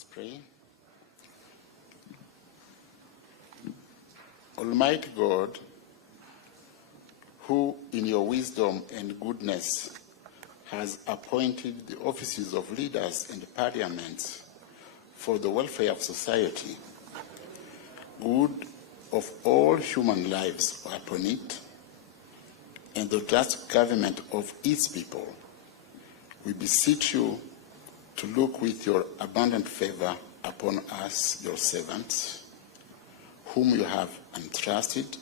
us pray. Almighty God, who in your wisdom and goodness has appointed the offices of leaders and parliaments for the welfare of society, good of all human lives upon it, and the just government of its people, we beseech you to look with your abundant favor upon us, your servants, whom you have entrusted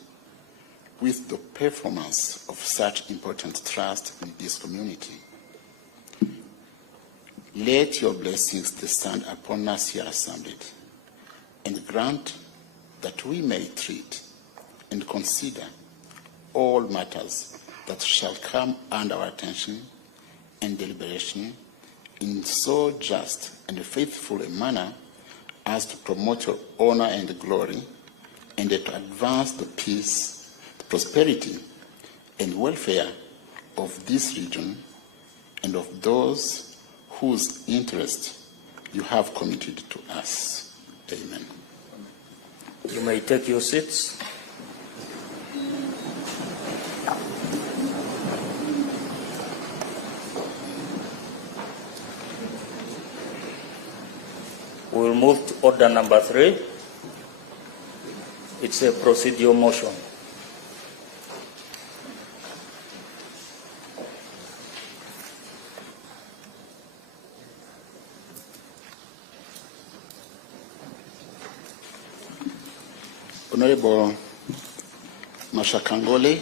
with the performance of such important trust in this community. Let your blessings descend upon us here assembled, and grant that we may treat and consider all matters that shall come under our attention and deliberation in so just and faithful a manner as to promote your honor and glory, and to advance the peace, the prosperity, and welfare of this region and of those whose interest you have committed to us. Amen. You may take your seats. We will move to order number 3. It's a procedural motion. Honorable Mashakangole,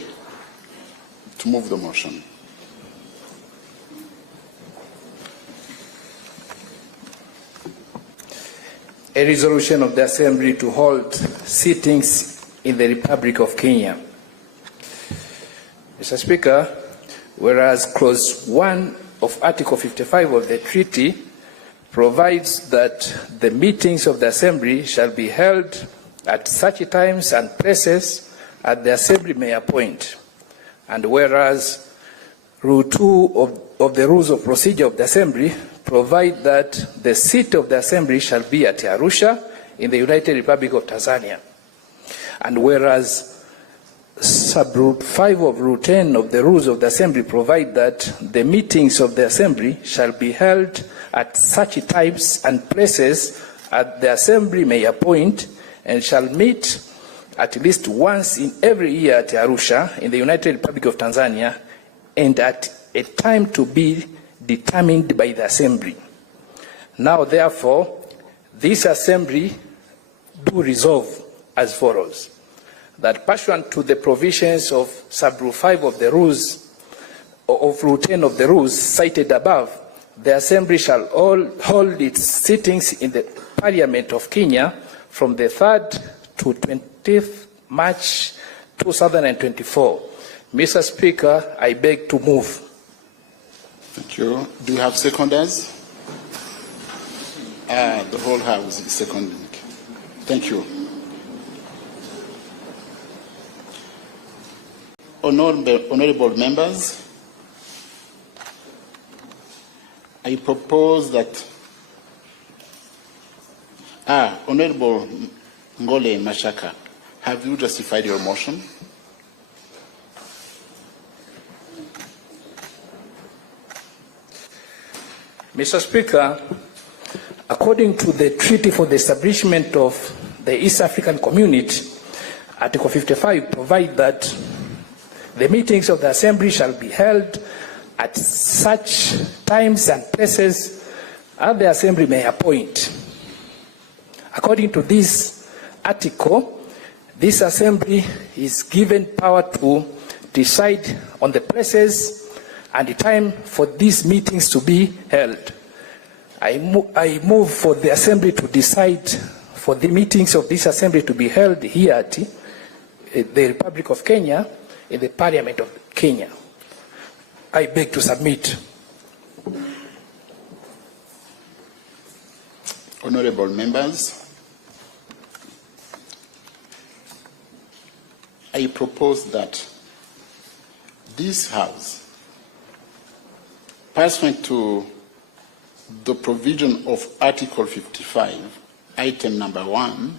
to move the motion. A resolution of the Assembly to hold sittings in the Republic of Kenya. Mr. Speaker, whereas Clause 1 of Article 55 of the treaty provides that the meetings of the Assembly shall be held at such times and places as the Assembly may appoint, and whereas Rule 2 of the Rules of Procedure of the Assembly provide that the seat of the Assembly shall be at Arusha in the United Republic of Tanzania, and whereas Sub-Rule 5 of Rule 10 of the Rules of the Assembly provide that the meetings of the Assembly shall be held at such times and places as the Assembly may appoint, and shall meet at least once in every year at Arusha in the United Republic of Tanzania, and at a time to be determined by the Assembly. Now, therefore, this Assembly do resolve as follows: that pursuant to the provisions of Sub-Rule 5 of the Rules, of Rule 10 of the Rules cited above, the Assembly shall hold its sittings in the Parliament of Kenya from the 3rd to 20th March 2024. Mr. Speaker, I beg to move. Thank you. Do you have seconders? The whole House is seconding. Thank you. Honorable members, I propose that Honorable Ngole Mashaka, have you justified your motion? Mr. Speaker, according to the Treaty for the Establishment of the East African Community, Article 55 provides that the meetings of the Assembly shall be held at such times and places as the Assembly may appoint. According to this article, this Assembly is given power to decide on the places and the time for these meetings to be held. I move for the Assembly to decide for the meetings of this Assembly to be held here at the Republic of Kenya, in the Parliament of Kenya. I beg to submit. Honorable members, I propose that this House, pursuant to the provision of Article 55, item number 1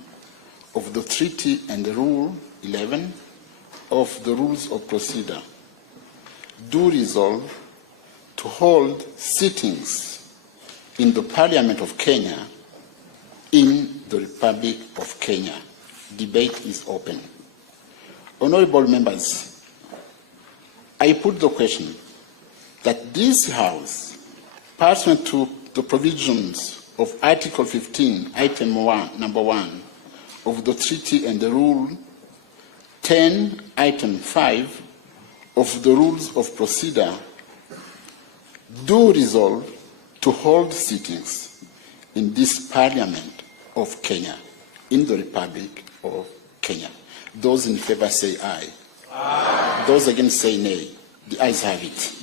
of the Treaty and Rule 11 of the Rules of Procedure, do resolve to hold sittings in the Parliament of Kenya in the Republic of Kenya. Debate is open. Honorable members, I put the question that this House, pursuant to the provisions of Article 15, item 1, number 1 of the Treaty and the Rule 10, item 5 of the Rules of Procedure, do resolve to hold sittings in this Parliament of Kenya, in the Republic of Kenya. Those in favor say aye. Aye. Those against say nay. The ayes have it.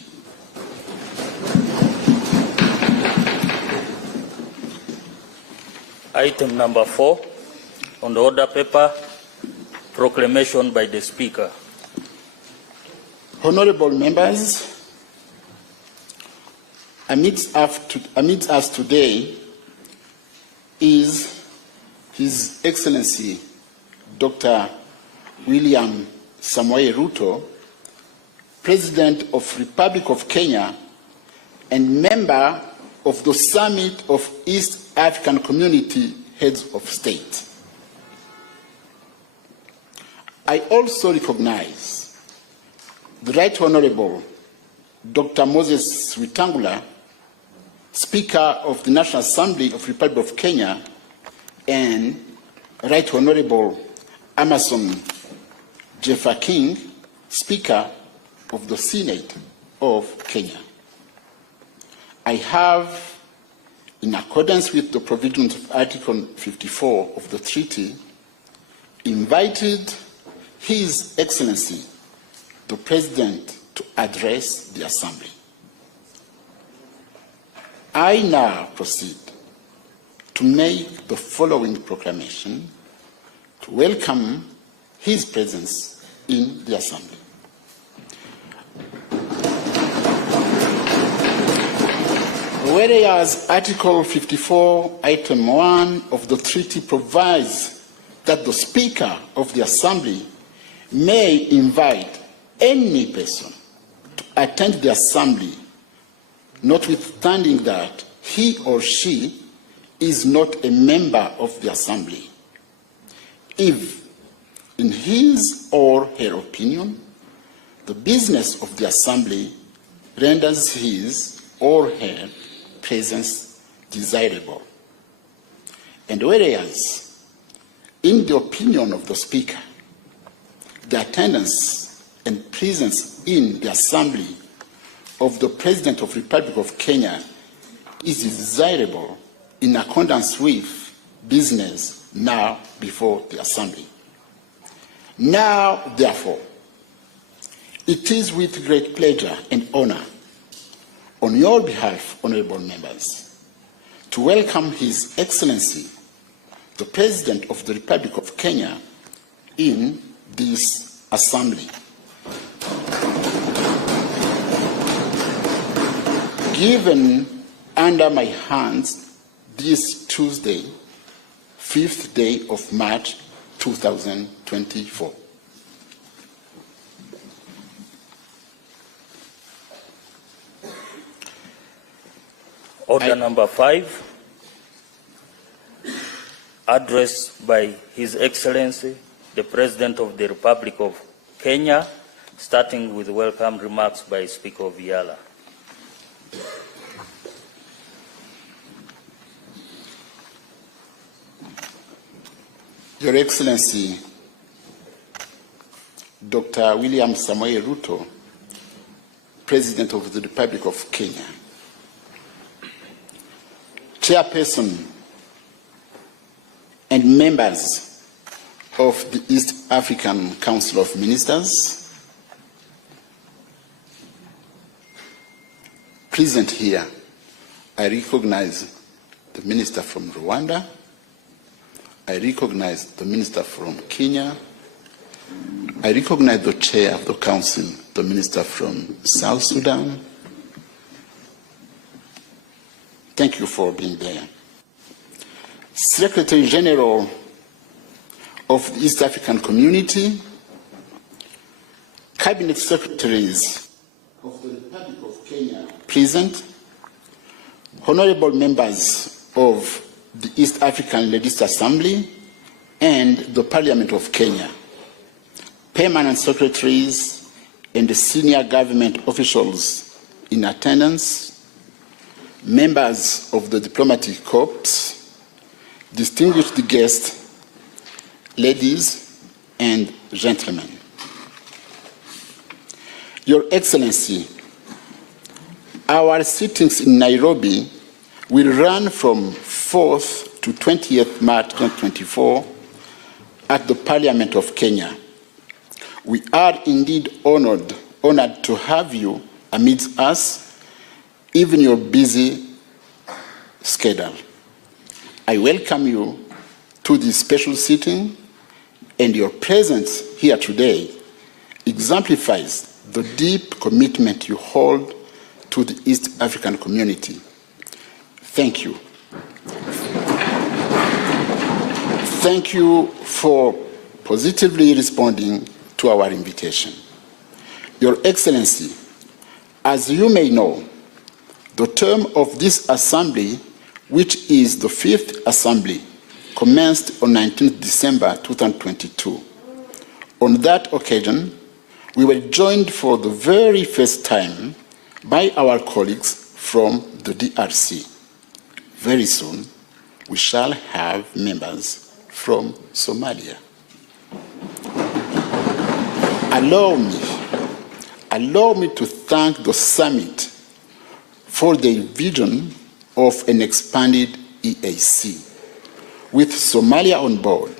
Item number 4 on the order paper, proclamation by the Speaker. Honorable members, amidst us today is His Excellency Dr. William Samoei Ruto, President of Republic of Kenya and member of the Summit of East African Community Heads of State. I also recognize the Right Honorable Dr. Moses Wetangula, Speaker of the National Assembly of the Republic of Kenya, and Right Honorable Amason Jeffa King, Speaker of the Senate of Kenya. I have, in accordance with the provisions of Article 54 of the treaty, invited His Excellency, the President, to address the Assembly. I now proceed to make the following proclamation to welcome His presence in the Assembly. Whereas Article 54, Item 1 of the treaty provides that the Speaker of the Assembly may invite any person to attend the Assembly, notwithstanding that he or she is not a member of the Assembly, if, in his or her opinion, the business of the Assembly renders his or her presence desirable. And whereas, in the opinion of the Speaker, the attendance and presence in the Assembly of the President of the Republic of Kenya is desirable in accordance with business now before the Assembly. Now, therefore, it is with great pleasure and honor on your behalf, honorable members, to welcome His Excellency, the President of the Republic of Kenya, in this Assembly. Given under my hands this Tuesday, 5th day of March 2024. Order number 5, address by His Excellency, the President of the Republic of Kenya, starting with welcome remarks by Speaker Viala. Your Excellency, Dr. William Samoei Ruto, President of the Republic of Kenya, Chairperson and members of the East African Council of Ministers, present here, I recognize the Minister from Rwanda, I recognize the Minister from Kenya, I recognize the Chair of the Council, the Minister from South Sudan, Thank you for being there. Secretary General of the East African Community, Cabinet Secretaries of the Republic of Kenya present, honorable members of the East African Legislative Assembly and the Parliament of Kenya, permanent secretaries and senior government officials in attendance, members of the diplomatic corps, distinguished guests, ladies and gentlemen. Your Excellency, our sittings in Nairobi will run from 4th to 20th March 2024 at the Parliament of Kenya. We are indeed honored to have you amidst us, even your busy schedule. I welcome you to this special sitting, and your presence here today exemplifies the deep commitment you hold to the East African community. Thank you. Thank you for positively responding to our invitation. Your Excellency, as you may know, the term of this Assembly, which is the 5th Assembly, commenced on 19th December 2022. On that occasion, we were joined for the very first time by our colleagues from the DRC. Very soon, we shall have members from Somalia. Allow me to thank the summit for the vision of an expanded EAC. With Somalia on board,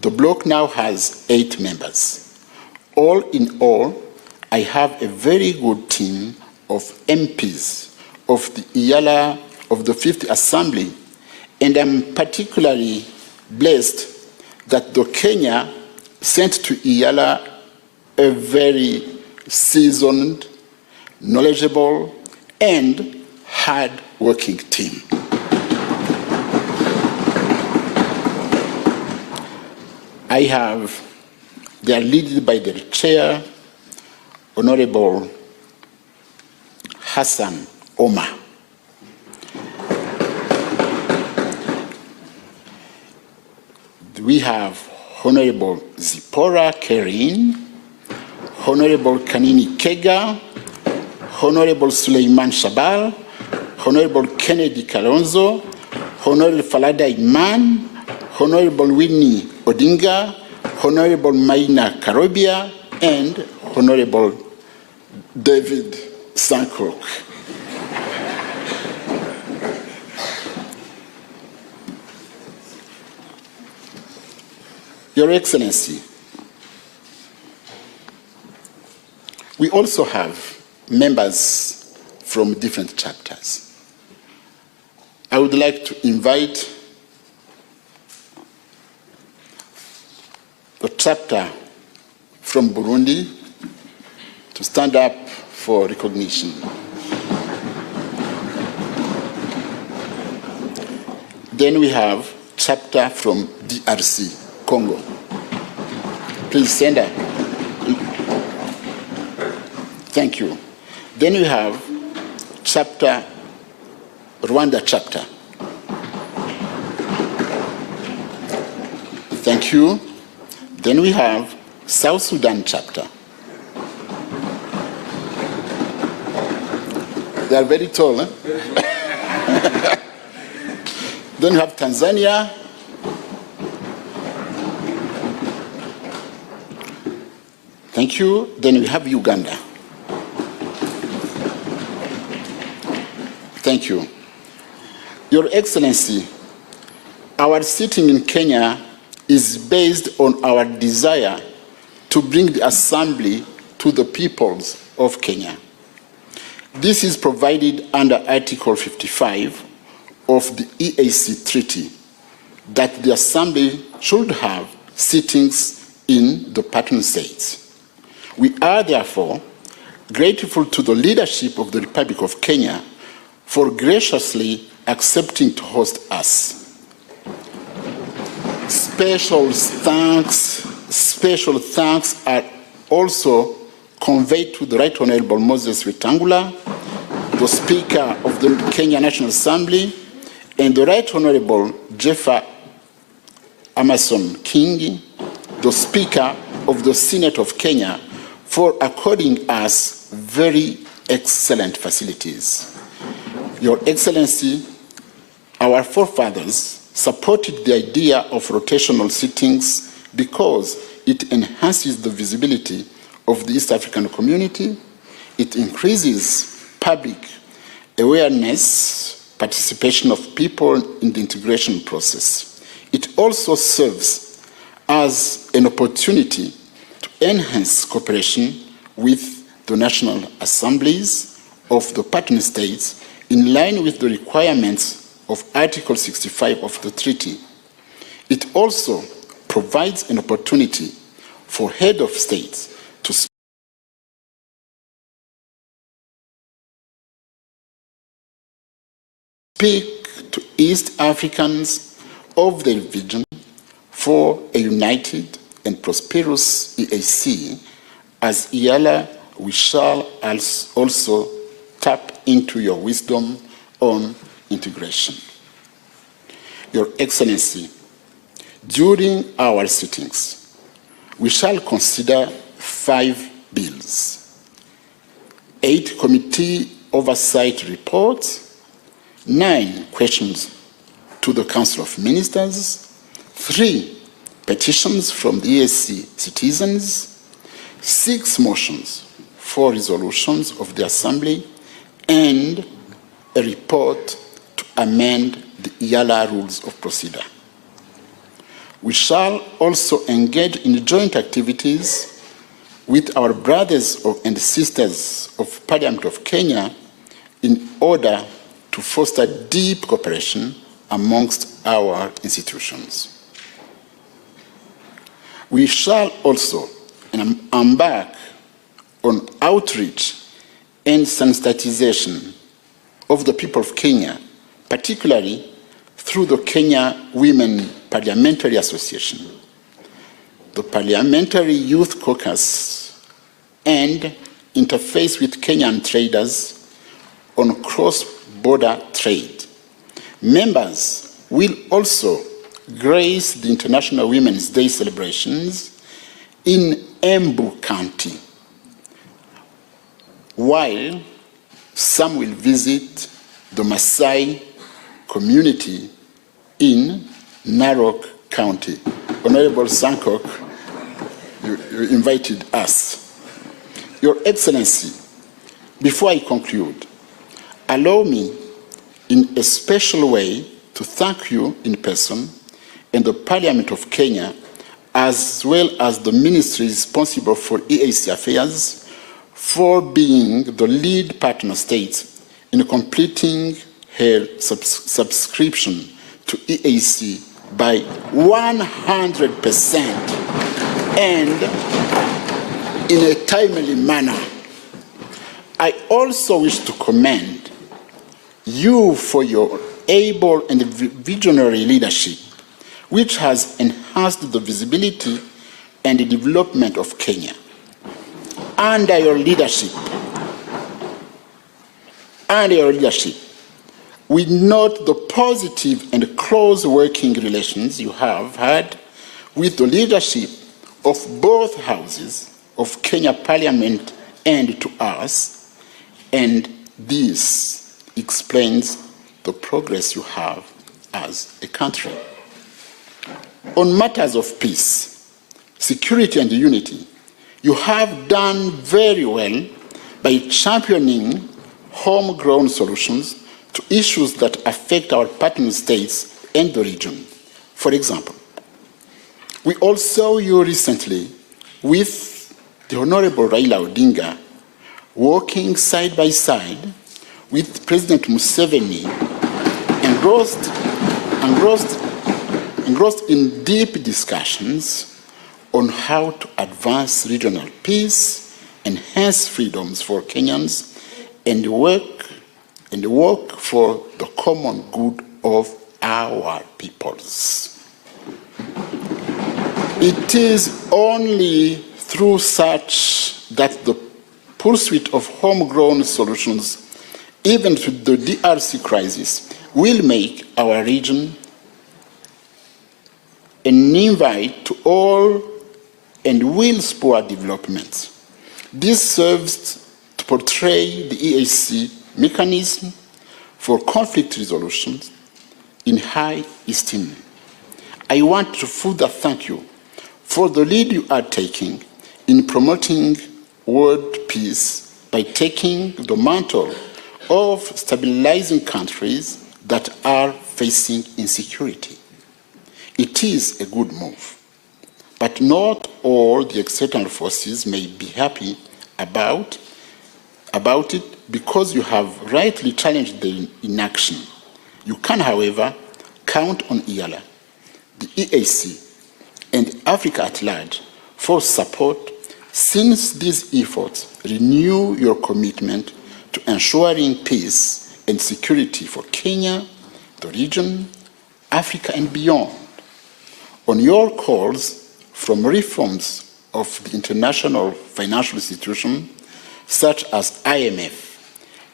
the bloc now has 8 members. All in all, I have a very good team of MPs of the IALA of the 5th Assembly, and I'm particularly blessed that the Kenya sent to IALA a very seasoned, knowledgeable, and hard-working team. They are led by their chair, Honorable Hassan Omar. We have Honorable Zipporah Kerin, Honorable Kanini Kega, Honorable Suleiman Shabal, Honorable Kennedy Kalonzo, Honorable Falada Iman, Honorable Winnie Odinga, Honorable Maina Karobia, and Honorable David Sankok. Your Excellency, we also have members from different chapters. I would like to invite the chapter from Burundi to stand up for recognition. Then we have chapter from DRC, Congo. Please stand up. Thank you. Then we have chapter, Rwanda chapter. Thank you. Then we have South Sudan chapter. They are very tall, eh? Then we have Tanzania. Thank you. Then we have Uganda. Thank you. Your Excellency, our sitting in Kenya is based on our desire to bring the Assembly to the peoples of Kenya. This is provided under Article 55 of the EAC Treaty, that the Assembly should have sittings in the partner states. We are therefore grateful to the leadership of the Republic of Kenya for graciously accepting to host us. Special thanks are also conveyed to the Right Honorable Moses Wetangula, the Speaker of the Kenya National Assembly, and the Right Honorable Jeffer Amason King, the Speaker of the Senate of Kenya, for according us very excellent facilities. Your Excellency, our forefathers supported the idea of rotational sittings because it enhances the visibility of the East African community, it increases public awareness, participation of people in the integration process. It also serves as an opportunity to enhance cooperation with the national assemblies of the partner states in line with the requirements of Article 65 of the treaty. It also provides an opportunity for head of states to speak to East Africans of the region for a united and prosperous EAC. As EALA, we shall also tap into your wisdom on integration. Your Excellency, during our sittings, we shall consider 5 bills, 8 committee oversight reports, 9 questions to the Council of Ministers, 3 petitions from the EAC citizens, 6 motions for resolutions of the Assembly, and a report to amend the EALA rules of procedure. We shall also engage in joint activities with our brothers and sisters of Parliament of Kenya in order to foster deep cooperation amongst our institutions. We shall also embark on outreach and sensitization of the people of Kenya, particularly through the Kenya Women Parliamentary Association, the Parliamentary Youth Caucus, and interface with Kenyan traders on cross-border trade. Members will also grace the International Women's Day celebrations in Embu County, while some will visit the Maasai community in Narok County. Honorable Sankok, you invited us. Your Excellency, before I conclude, allow me in a special way to thank you in person and the Parliament of Kenya, as well as the ministry responsible for EAC affairs, for being the lead partner state in completing her subscription to EAC by 100% and in a timely manner. I also wish to commend you for your able and visionary leadership, which has enhanced the visibility and the development of Kenya. Under your leadership, we note the positive and close working relations you have had with the leadership of both houses of Kenya Parliament and to us, and this explains the progress you have as a country. On matters of peace, security and unity, you have done very well by championing homegrown solutions to issues that affect our partner states and the region. For example, we all saw you recently with the Honorable Raila Odinga walking side by side with President Museveni, engrossed in deep discussions on how to advance regional peace, enhance freedoms for Kenyans, and work and work for the common good of our peoples. It is only through such that the pursuit of homegrown solutions, even to the DRC crisis, will make our region an invite to all and will spur development. This serves to portray the EAC mechanism for conflict resolution in high esteem. I want to further thank you for the lead you are taking in promoting world peace by taking the mantle of stabilizing countries that are facing insecurity. It is a good move, but not all the external forces may be happy about it because you have rightly challenged the inaction. You can, however, count on EALA, the EAC, and Africa at large for support since these efforts renew your commitment to ensuring peace and security for Kenya, the region, Africa, and beyond. On your calls from reforms of the international financial institutions such as IMF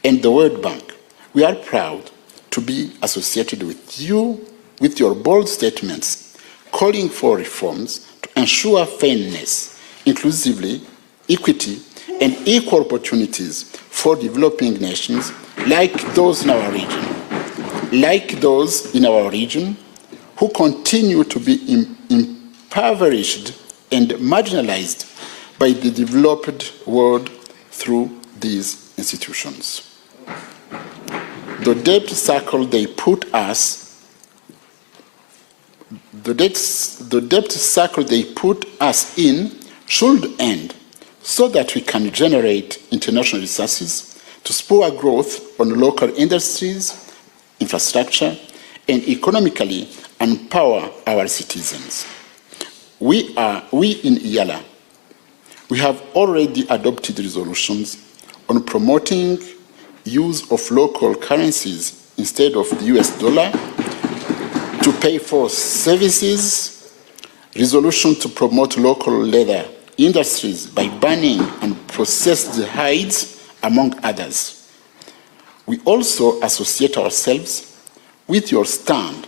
and the World Bank, we are proud to be associated with you with your bold statements calling for reforms to ensure fairness, inclusivity, equity, and equal opportunities for developing nations like those in our region, who continue to be impoverished and marginalized by the developed world through these institutions. The debt cycle they put us in should end so that we can generate international resources to spur growth on local industries, infrastructure, and economically empower our citizens. We in EALA, we have already adopted resolutions on promoting use of local currencies instead of the US dollar to pay for services, resolution to promote local leather industries by banning unprocessed hides, among others. We also associate ourselves with your stand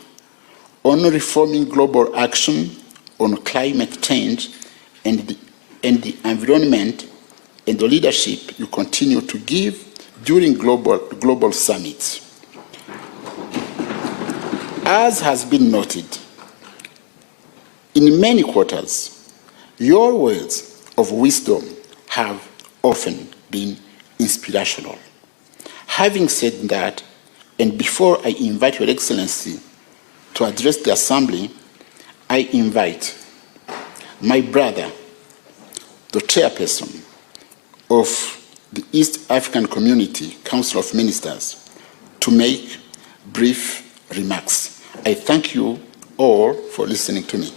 on reforming global action on climate change and the environment and the leadership you continue to give during global summits. As has been noted, in many quarters, your words of wisdom have often been inspirational. Having said that, and before I invite Your Excellency to address the Assembly, I invite my brother, the chairperson of the East African Community Council of Ministers, to make brief remarks. I thank you all for listening to me.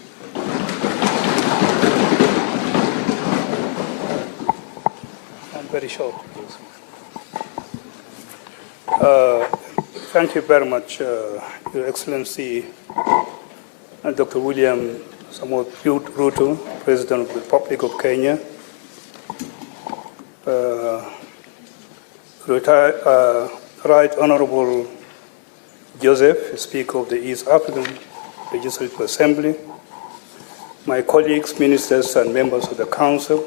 I'm very short. Thank you very much, Your Excellency, Dr. William Samoei Ruto, President of the Republic of Kenya, Right Honorable Joseph, Speaker of the East African Legislative Assembly, my colleagues, ministers, and members of the Council,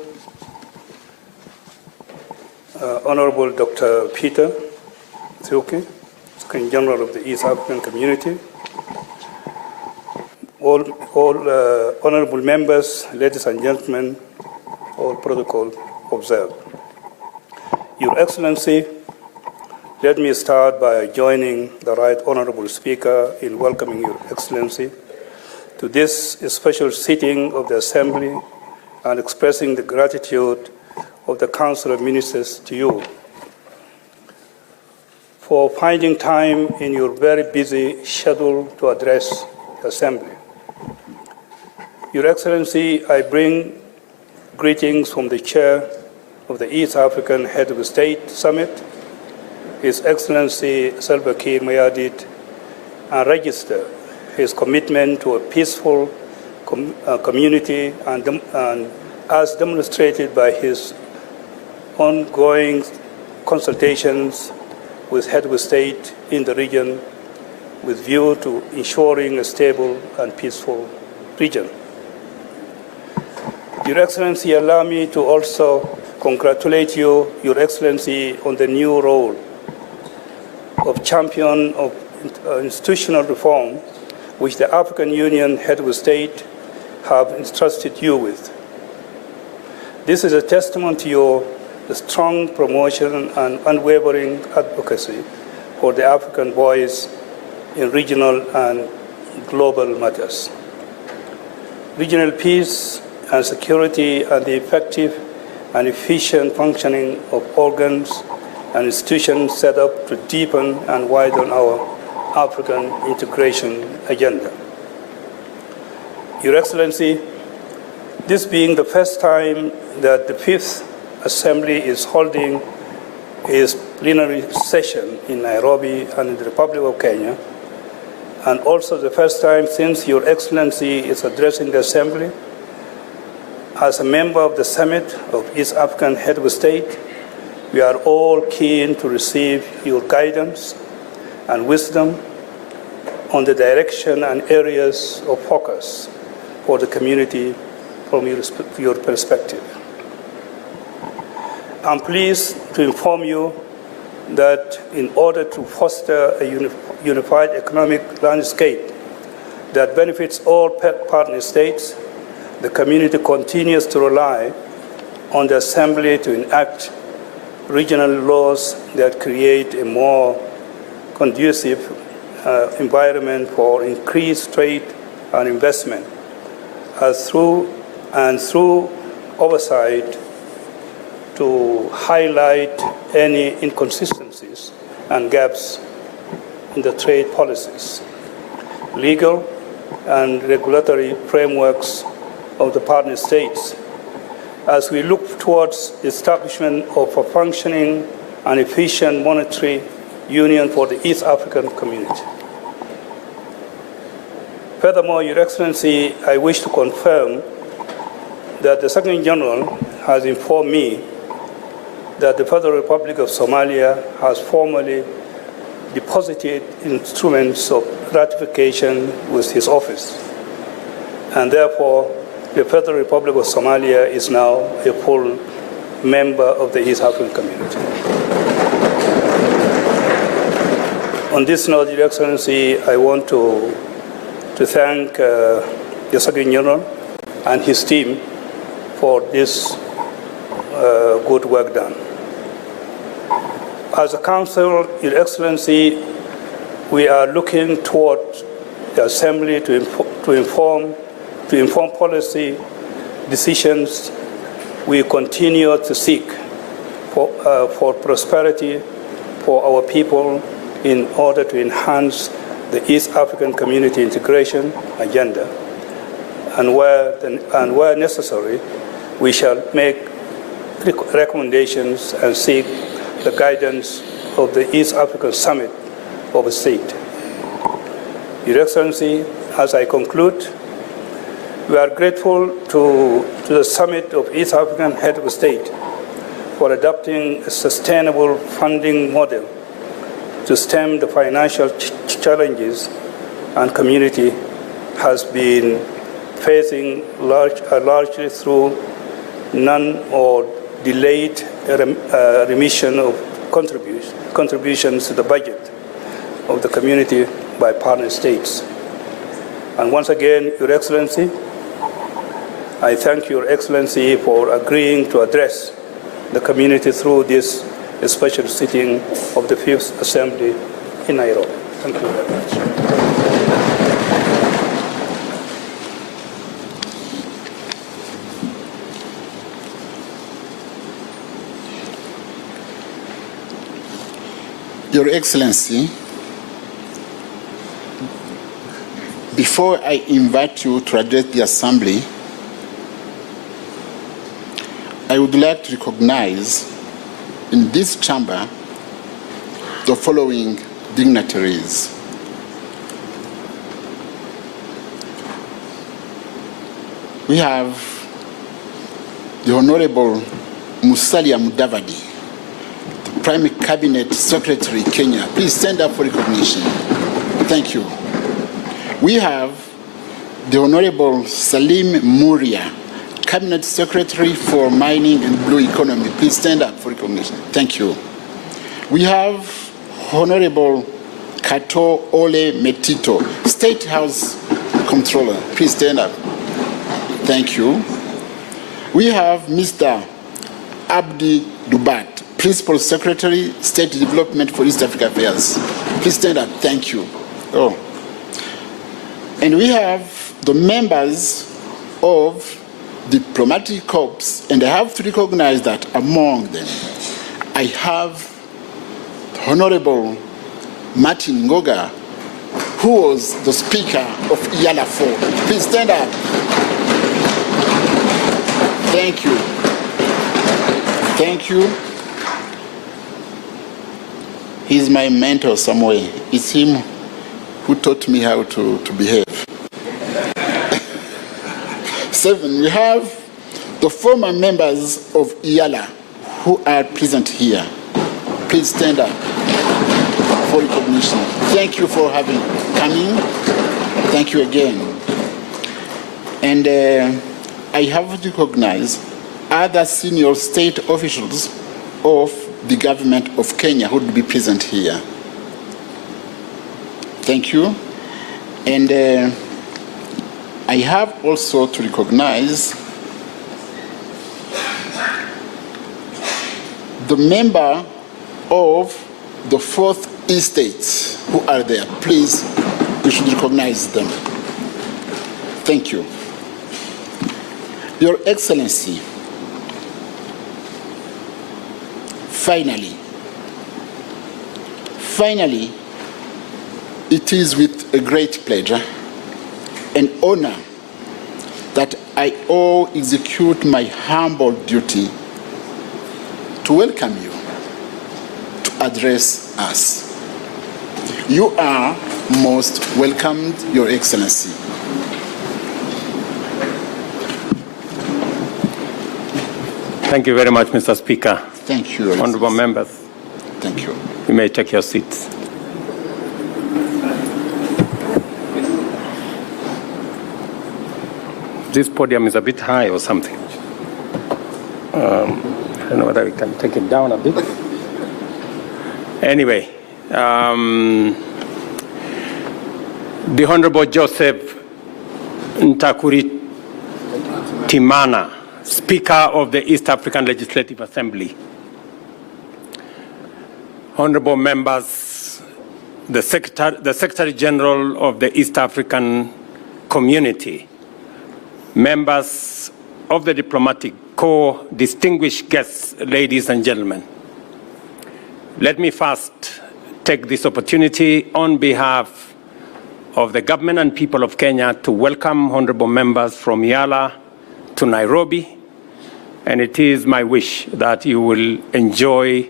Honorable Dr. Peter Thiuki, Secretary General of the East African Community, all honorable members, ladies and gentlemen, all protocol observed. Your Excellency, let me start by joining the Right Honorable Speaker in welcoming Your Excellency to this special sitting of the Assembly and expressing the gratitude of the Council of Ministers to you for finding time in your very busy schedule to address the Assembly. Your Excellency, I bring greetings from the Chair of the East African Head of State Summit His Excellency Salva Kiir Mayardit and register his commitment to a peaceful community and as demonstrated by his ongoing consultations with head of state in the region with view to ensuring a stable and peaceful region. Your Excellency, allow me to also congratulate you, Your Excellency, on the new role of champion of institutional reform which the African Union head of state have entrusted you with. This is a testament to your strong promotion and unwavering advocacy for the African voice in regional and global matters. Regional peace and security and the effective and efficient functioning of organs and institutions set up to deepen and widen our African integration agenda. Your Excellency, this being the first time that the Fifth Assembly is holding its plenary session in Nairobi and in the Republic of Kenya, and also the first time since Your Excellency is addressing the Assembly, as a member of the Summit of East African Head of State, we are all keen to receive your guidance and wisdom on the direction and areas of focus for the community from your perspective. I'm pleased to inform you that in order to foster a unified economic landscape that benefits all partner states, the community continues to rely on the Assembly to enact regional laws that create a more conducive environment for increased trade and investment, through oversight to highlight any inconsistencies and gaps in the trade policies, legal and regulatory frameworks of the partner states, as we look towards the establishment of a functioning and efficient monetary union for the East African community. Furthermore, Your Excellency, I wish to confirm that the Secretary General has informed me that the Federal Republic of Somalia has formally deposited instruments of ratification with his office, and therefore the Federal Republic of Somalia is now a full member of the East African community. On this note, Your Excellency, I want to thank the Secretary General and his team for this good work done. As a Council, Your Excellency, we are looking toward the Assembly to inform policy decisions we continue to seek for prosperity for our people in order to enhance the East African community integration agenda. And where necessary, we shall make recommendations and seek the guidance of the East African Summit of the State. Your Excellency, as I conclude, we are grateful to the Summit of East African Head of State for adopting a sustainable funding model to stem the financial challenges and community has been facing largely through none or delayed remission of contributions to the budget of the community by partner states. And once again, Your Excellency, I thank Your Excellency for agreeing to address the community through this special sitting of the Fifth Assembly in Nairobi. Thank you very much. Your Excellency, before I invite you to address the Assembly, I would like to recognize in this chamber the following dignitaries. We have the Honorable Musalia Mudavadi, the Prime Cabinet Secretary, Kenya. Please stand up for recognition. Thank you. We have the Honorable Salim Muria, Cabinet Secretary for Mining and Blue Economy. Please stand up for recognition. Thank you. We have Honorable Kato Ole Metito, State House Controller. Please stand up. Thank you. We have Mr. Abdi Dubat, Principal Secretary, State Development for East Africa Affairs. Please stand up. Thank you. Oh. And we have the members of diplomatic corps, and I have to recognize that among them, I have Honorable Martin Ngoga, who was the Speaker of IALA 4. Please stand up. Thank you. Thank you. He's my mentor somewhere. It's him who taught me how to behave. 7, we have the former members of IALA who are present here. Please stand up for recognition. Thank you for coming. Thank you again. And I have to recognize other senior state officials of the government of Kenya who would be present here. Thank you. And I have also to recognize the member of the 4th estate who are there. Please, you should recognize them. Thank you. Your Excellency, finally, it is with a great pleasure and honor that I all execute my humble duty to welcome you to address us. You are most welcomed, Your Excellency. Thank you very much, Mr. Speaker. Thank you, Your Honourable Excellency. members. Thank you. You may take your seats. This podium is a bit high or something. I don't know whether we can take it down a bit. Anyway, the Honourable Joseph Ntakuri Timana, Speaker of the East African Legislative Assembly. Honourable members, the Secretary General of the East African Community, members of the Diplomatic Corps, distinguished guests, ladies and gentlemen. Let me first take this opportunity on behalf of the government and people of Kenya to welcome honourable members from IALA to Nairobi, and it is my wish that you will enjoy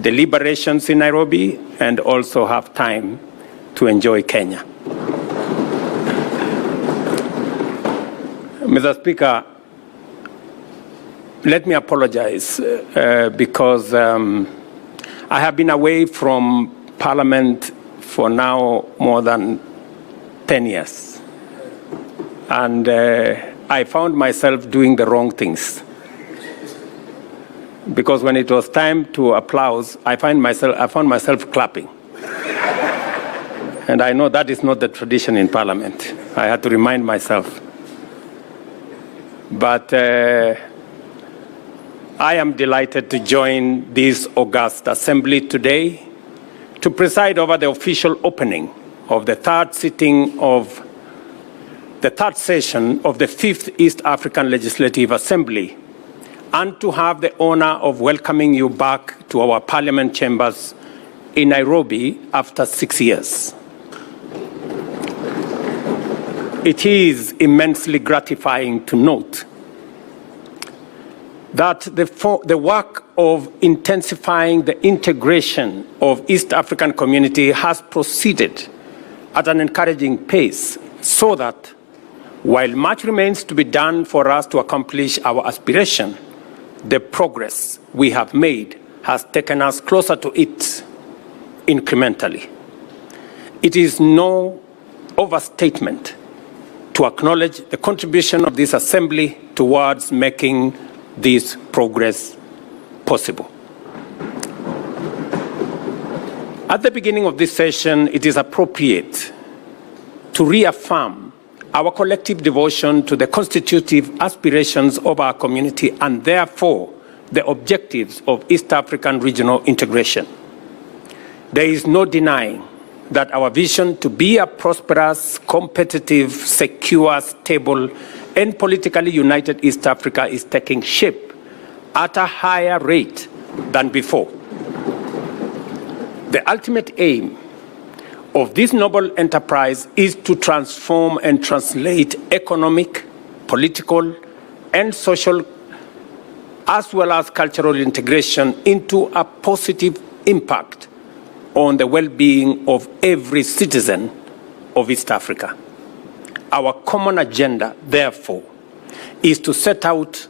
deliberations in Nairobi and also have time to enjoy Kenya. Mr. Speaker, let me apologize because I have been away from Parliament for now more than 10 years. And I found myself doing the wrong things. Because when it was time to applause, I found myself clapping. And I know that is not the tradition in Parliament. I had to remind myself. But I am delighted to join this august assembly today to preside over the official opening of the third session of the 5th East African Legislative Assembly, and to have the honor of welcoming you back to our Parliament chambers in Nairobi after 6 years. It is immensely gratifying to note that the work of intensifying the integration of East African community has proceeded at an encouraging pace, so that while much remains to be done for us to accomplish our aspiration, the progress we have made has taken us closer to it incrementally. It is no overstatement to acknowledge the contribution of this Assembly towards making this progress possible. At the beginning of this session, it is appropriate to reaffirm our collective devotion to the constitutive aspirations of our community and therefore the objectives of East African regional integration. There is no denying that our vision to be a prosperous, competitive, secure, stable, and politically united East Africa is taking shape at a higher rate than before. The ultimate aim of this noble enterprise is to transform and translate economic, political, and social, as well as cultural integration into a positive impact on the well-being of every citizen of East Africa. Our common agenda, therefore, is to set out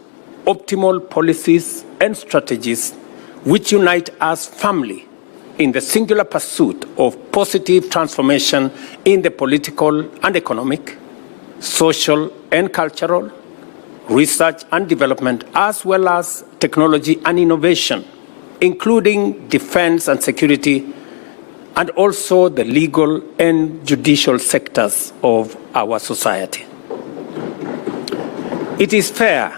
optimal policies and strategies which unite us firmly in the singular pursuit of positive transformation in the political and economic, social and cultural, research and development, as well as technology and innovation, including defense and security, and also the legal and judicial sectors of our society. It is fair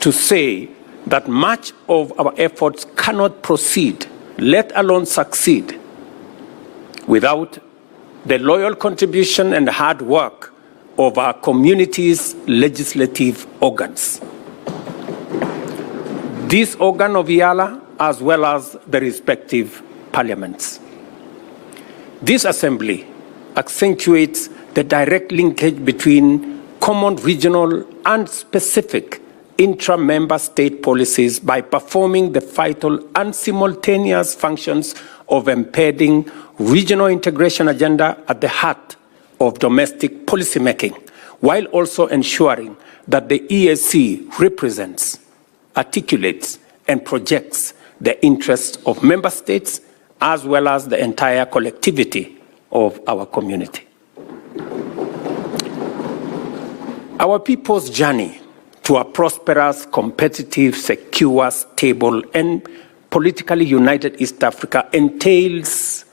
to say that much of our efforts cannot proceed, let alone succeed, without the loyal contribution and hard work of our community's legislative organs. This organ of IALA, as well as the respective parliaments. This Assembly accentuates the direct linkage between common regional and specific intra-member state policies by performing the vital and simultaneous functions of embedding regional integration agenda at the heart of domestic policymaking, while also ensuring that the EAC represents, articulates, and projects the interests of member states as well as the entire collectivity of our community. Our people's journey to a prosperous, competitive, secure, stable, and politically united East Africa entails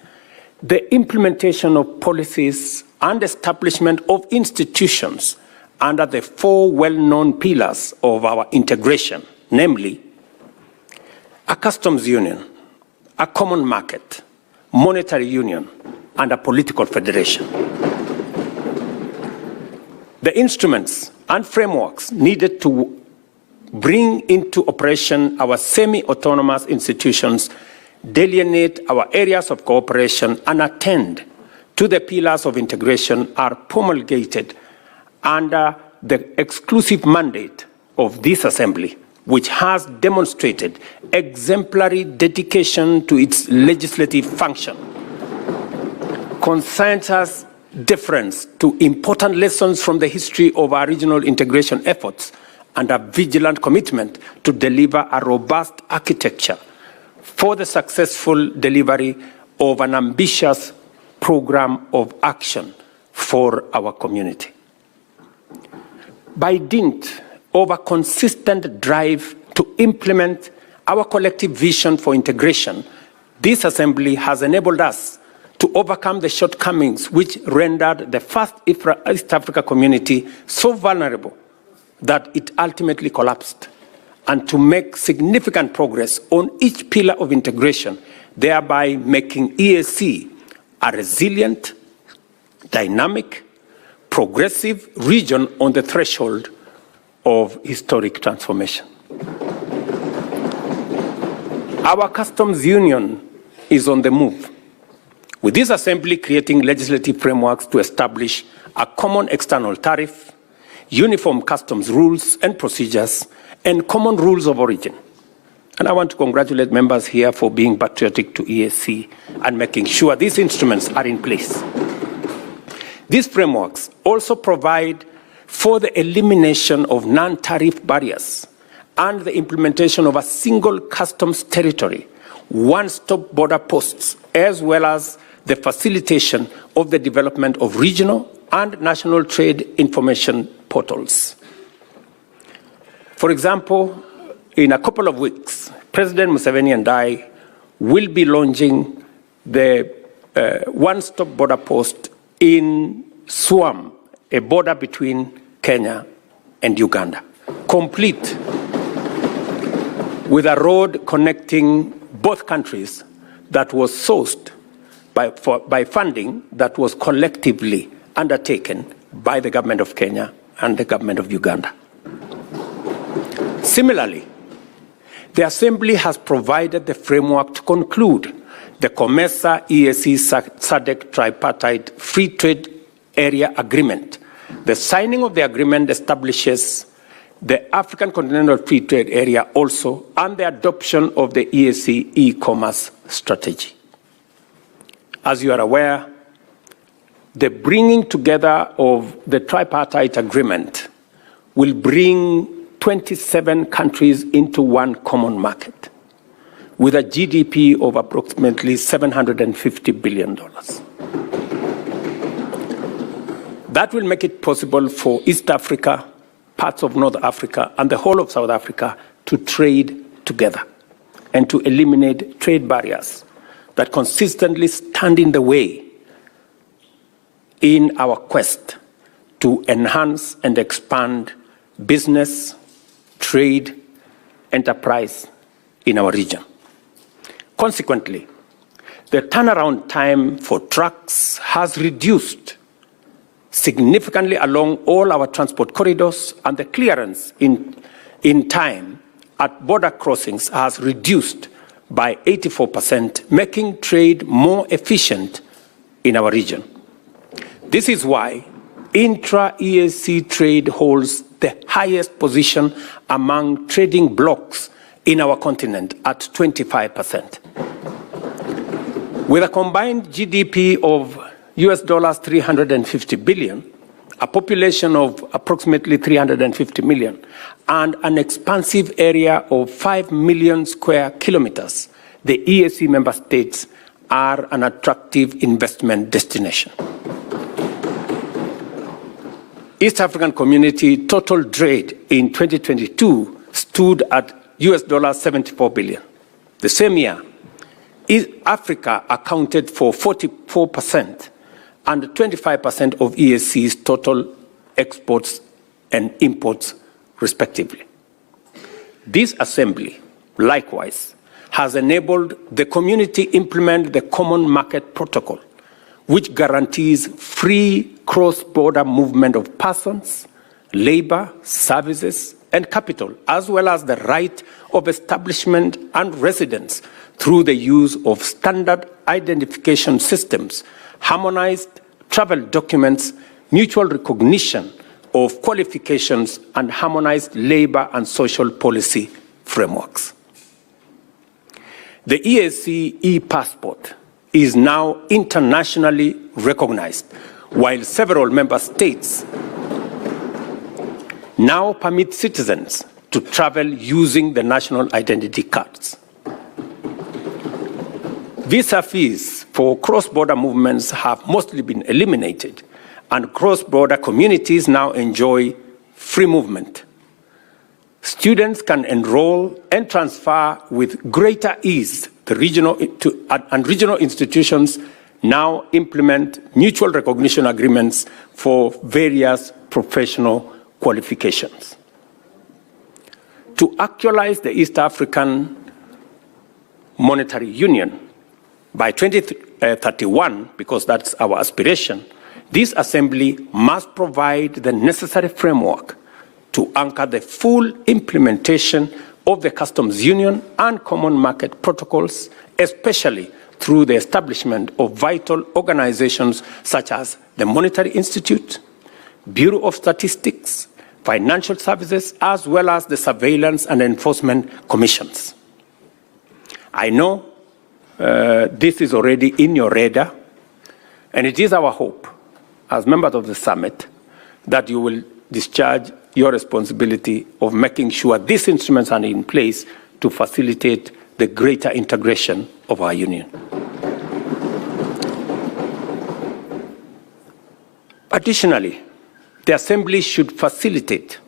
the implementation of policies and establishment of institutions under the four well-known pillars of our integration, namely a customs union, a common market, monetary union, and a political federation. The instruments and frameworks needed to bring into operation our semi-autonomous institutions delineate our areas of cooperation and attend to the pillars of integration are promulgated under the exclusive mandate of this Assembly, which has demonstrated exemplary dedication to its legislative function, consensus deference to important lessons from the history of our regional integration efforts, and a vigilant commitment to deliver a robust architecture for the successful delivery of an ambitious program of action for our community. By dint of a consistent drive to implement our collective vision for integration, this Assembly has enabled us to overcome the shortcomings which rendered the first East Africa community so vulnerable that it ultimately collapsed, and to make significant progress on each pillar of integration, thereby making EAC a resilient, dynamic, progressive region on the threshold of historic transformation. Our customs union is on the move, with this Assembly creating legislative frameworks to establish a common external tariff, uniform customs rules and procedures, and common rules of origin. And I want to congratulate members here for being patriotic to EAC and making sure these instruments are in place. These frameworks also provide for the elimination of non-tariff barriers and the implementation of a single customs territory, one-stop border posts, as well as the facilitation of the development of regional and national trade information portals. For example, in a couple of weeks, President Museveni and I will be launching the one-stop border post in Swam, a border between Kenya and Uganda, complete with a road connecting both countries that was sourced by funding that was collectively undertaken by the government of Kenya and the government of Uganda. Similarly, the Assembly has provided the framework to conclude the COMESA EAC SADC tripartite free trade area agreement. The signing of the agreement establishes the African Continental Free Trade Area also, and the adoption of the EAC e-commerce strategy. As you are aware, the bringing together of the tripartite agreement will bring 27 countries into one common market with a GDP of approximately $750 billion. That will make it possible for East Africa, parts of North Africa, and the whole of South Africa to trade together and to eliminate trade barriers that consistently stand in the way in our quest to enhance and expand business, trade, enterprise in our region. Consequently, the turnaround time for trucks has reduced significantly along all our transport corridors, and the clearance in time at border crossings has reduced by 84%, making trade more efficient in our region. This is why intra-EAC trade holds the highest position among trading blocs in our continent at 25%. With a combined GDP of US dollars 350 billion, a population of approximately 350 million, and an expansive area of 5 million square kilometers, the EAC member states are an attractive investment destination. East African Community total trade in 2022 stood at US dollars 74 billion. The same year, Africa accounted for 44% and 25% of EAC's total exports and imports, respectively. This assembly, likewise, has enabled the community implement the Common Market Protocol, which guarantees free cross-border movement of persons, labor, services, and capital, as well as the right of establishment and residence through the use of standard identification systems, harmonized travel documents, mutual recognition of qualifications, and harmonized labor and social policy frameworks. The EAC e-passport is now internationally recognized, while several member states now permit citizens to travel using the national identity cards. Visa fees for cross-border movements have mostly been eliminated, and cross-border communities now enjoy free movement. Students can enroll and transfer with greater ease. Regional institutions now implement mutual recognition agreements for various professional qualifications. To actualize the East African Monetary Union by 2031, because that's our aspiration, this assembly must provide the necessary framework to anchor the full implementation of the customs union and common market protocols, especially through the establishment of vital organizations such as the Monetary Institute, Bureau of Statistics, financial services, as well as the surveillance and enforcement commissions. I know this is already in your radar, and it is our hope, as members of the summit, that you will discharge your responsibility of making sure these instruments are in place to facilitate the greater integration of our union. Additionally, the Assembly should facilitate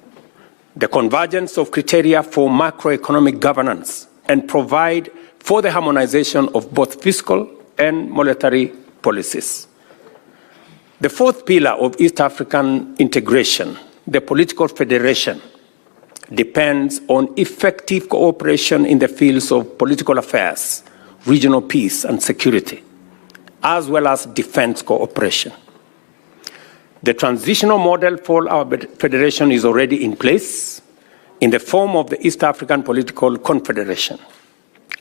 the convergence of criteria for macroeconomic governance and provide for the harmonization of both fiscal and monetary policies. The fourth pillar of East African integration, the political federation, depends on effective cooperation in the fields of political affairs, regional peace and security, as well as defense cooperation. The transitional model for our federation is already in place in the form of the East African Political Confederation,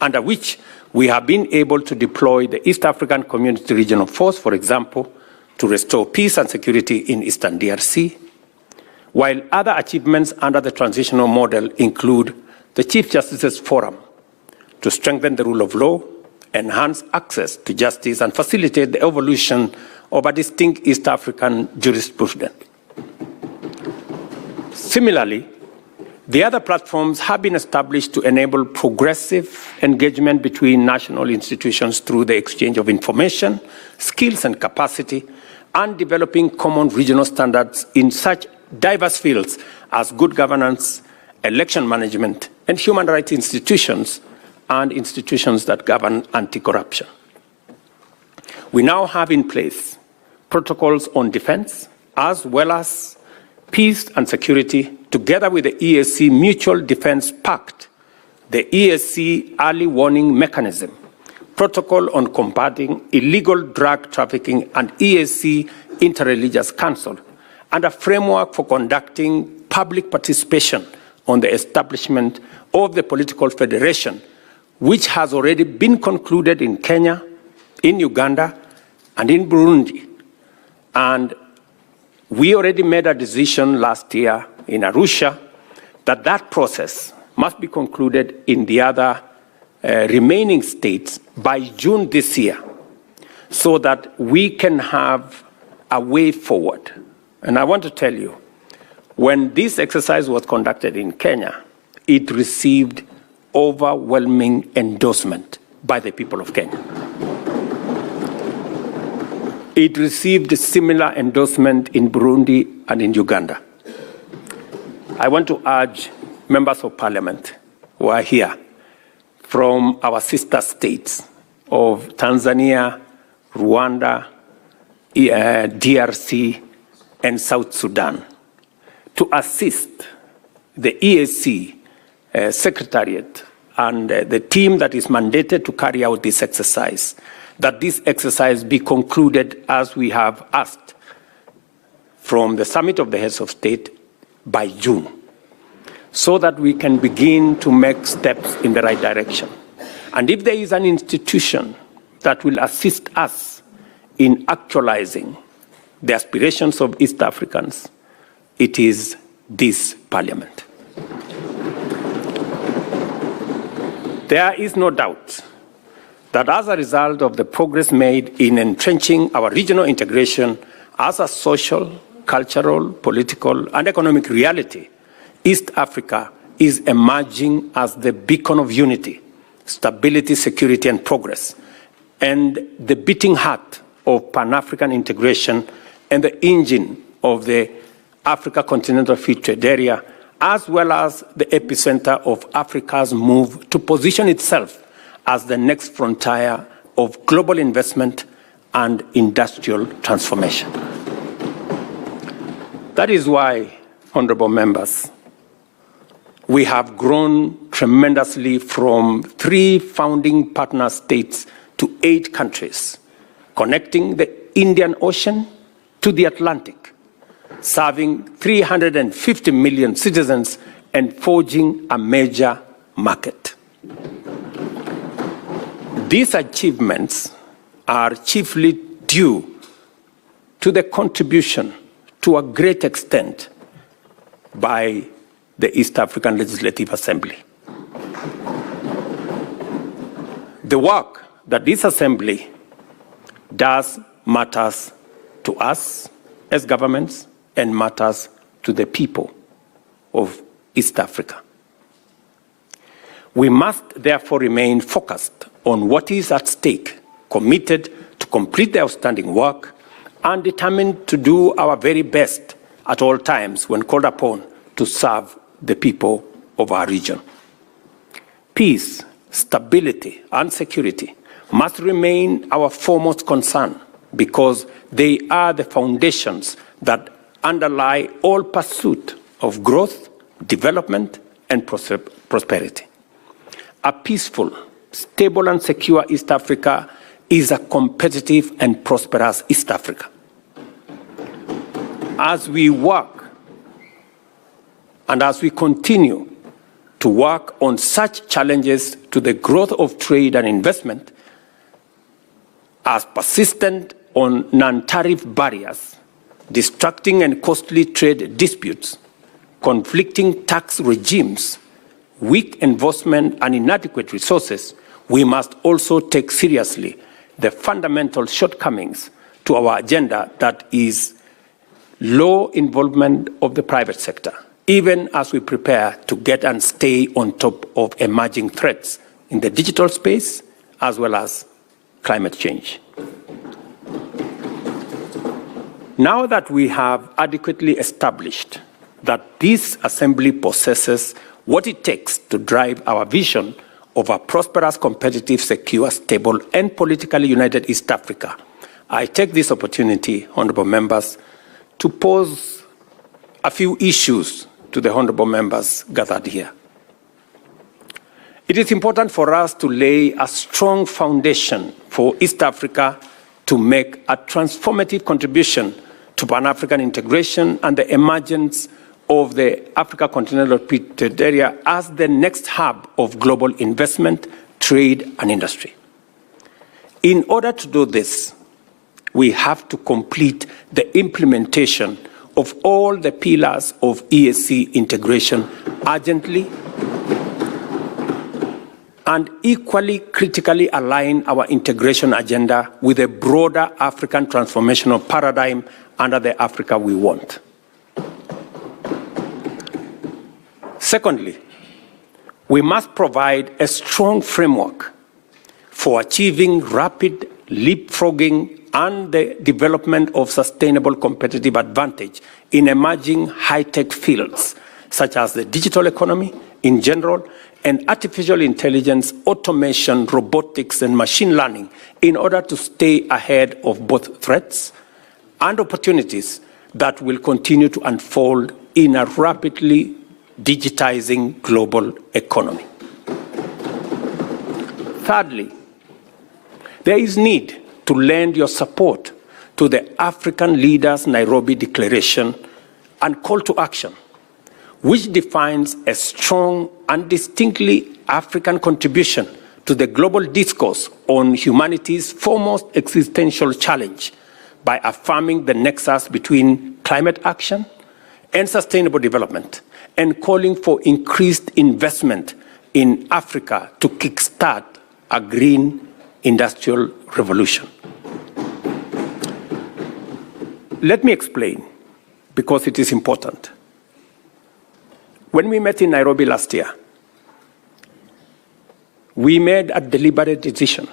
under which we have been able to deploy the East African Community Regional Force, for example, to restore peace and security in Eastern DRC, while other achievements under the transitional model include the Chief Justice's Forum to strengthen the rule of law, enhance access to justice, and facilitate the evolution of a distinct East African jurisprudence. Similarly, the other platforms have been established to enable progressive engagement between national institutions through the exchange of information, skills, and capacity, and developing common regional standards in such diverse fields as good governance, election management, and human rights institutions, and institutions that govern anti-corruption. We now have in place protocols on defense, as well as peace and security, together with the EAC Mutual Defense Pact, the EAC Early Warning Mechanism, Protocol on Combating Illegal Drug Trafficking, and EAC Interreligious Council, and a framework for conducting public participation on the establishment of the political federation, which has already been concluded in Kenya, in Uganda, and in Burundi. And we already made a decision last year in Arusha that that process must be concluded in the other remaining states by June this year, so that we can have a way forward. And I want to tell you, when this exercise was conducted in Kenya, it received overwhelming endorsement by the people of Kenya. It received a similar endorsement in Burundi and in Uganda. I want to urge members of parliament who are here from our sister states of Tanzania, Rwanda, DRC, and South Sudan to assist the EAC Secretariat and the team that is mandated to carry out this exercise, that this exercise be concluded as we have asked from the Summit of the Heads of State by June, so that we can begin to make steps in the right direction. And if there is an institution that will assist us in actualizing the aspirations of East Africans, it is this parliament. There is no doubt that as a result of the progress made in entrenching our regional integration as a social, cultural, political, and economic reality, East Africa is emerging as the beacon of unity, stability, security, and progress, and the beating heart of Pan-African integration and the engine of the Africa Continental Free Trade Area, as well as the epicenter of Africa's move to position itself as the next frontier of global investment and industrial transformation. That is why, honorable members, we have grown tremendously from 3 founding partner states to 8 countries, connecting the Indian Ocean to the Atlantic, serving 350 million citizens and forging a major market. These achievements are chiefly due to the contribution, to a great extent, by the East African Legislative Assembly. The work that this assembly does matters to us as governments and matters to the people of East Africa. We must therefore remain focused on what is at stake, committed to complete the outstanding work, and determined to do our very best at all times when called upon to serve the people of our region. Peace, stability, and security must remain our foremost concern because they are the foundations that underlie all pursuit of growth, development, and prosperity. A peaceful, stable, and secure East Africa is a competitive and prosperous East Africa. As we work and as we continue to work on such challenges to the growth of trade and investment as persistent on non-tariff barriers, distracting and costly trade disputes, conflicting tax regimes, weak enforcement, and inadequate resources, we must also take seriously the fundamental shortcomings to our agenda that is low involvement of the private sector, even as we prepare to get and stay on top of emerging threats in the digital space as well as climate change. Now that we have adequately established that this assembly possesses what it takes to drive our vision of a prosperous, competitive, secure, stable, and politically united East Africa, I take this opportunity, honorable members, to pose a few issues to the honorable members gathered here. It is important for us to lay a strong foundation for East Africa to make a transformative contribution to Pan-African integration and the emergence of the Africa Continental Free Trade Area as the next hub of global investment, trade, and industry. In order to do this, we have to complete the implementation of all the pillars of EAC integration urgently and equally critically align our integration agenda with a broader African transformational paradigm under the Africa we want. Secondly, we must provide a strong framework for achieving rapid leapfrogging and the development of sustainable competitive advantage in emerging high-tech fields, such as the digital economy in general, and artificial intelligence, automation, robotics, and machine learning in order to stay ahead of both threats and opportunities that will continue to unfold in a rapidly digitizing global economy. Thirdly, there is need to lend your support to the African Leaders Nairobi Declaration and call to action, which defines a strong and distinctly African contribution to the global discourse on humanity's foremost existential challenge by affirming the nexus between climate action and sustainable development and calling for increased investment in Africa to kickstart a green industrial revolution. Let me explain, because it is important. When we met in Nairobi last year, we made a deliberate decision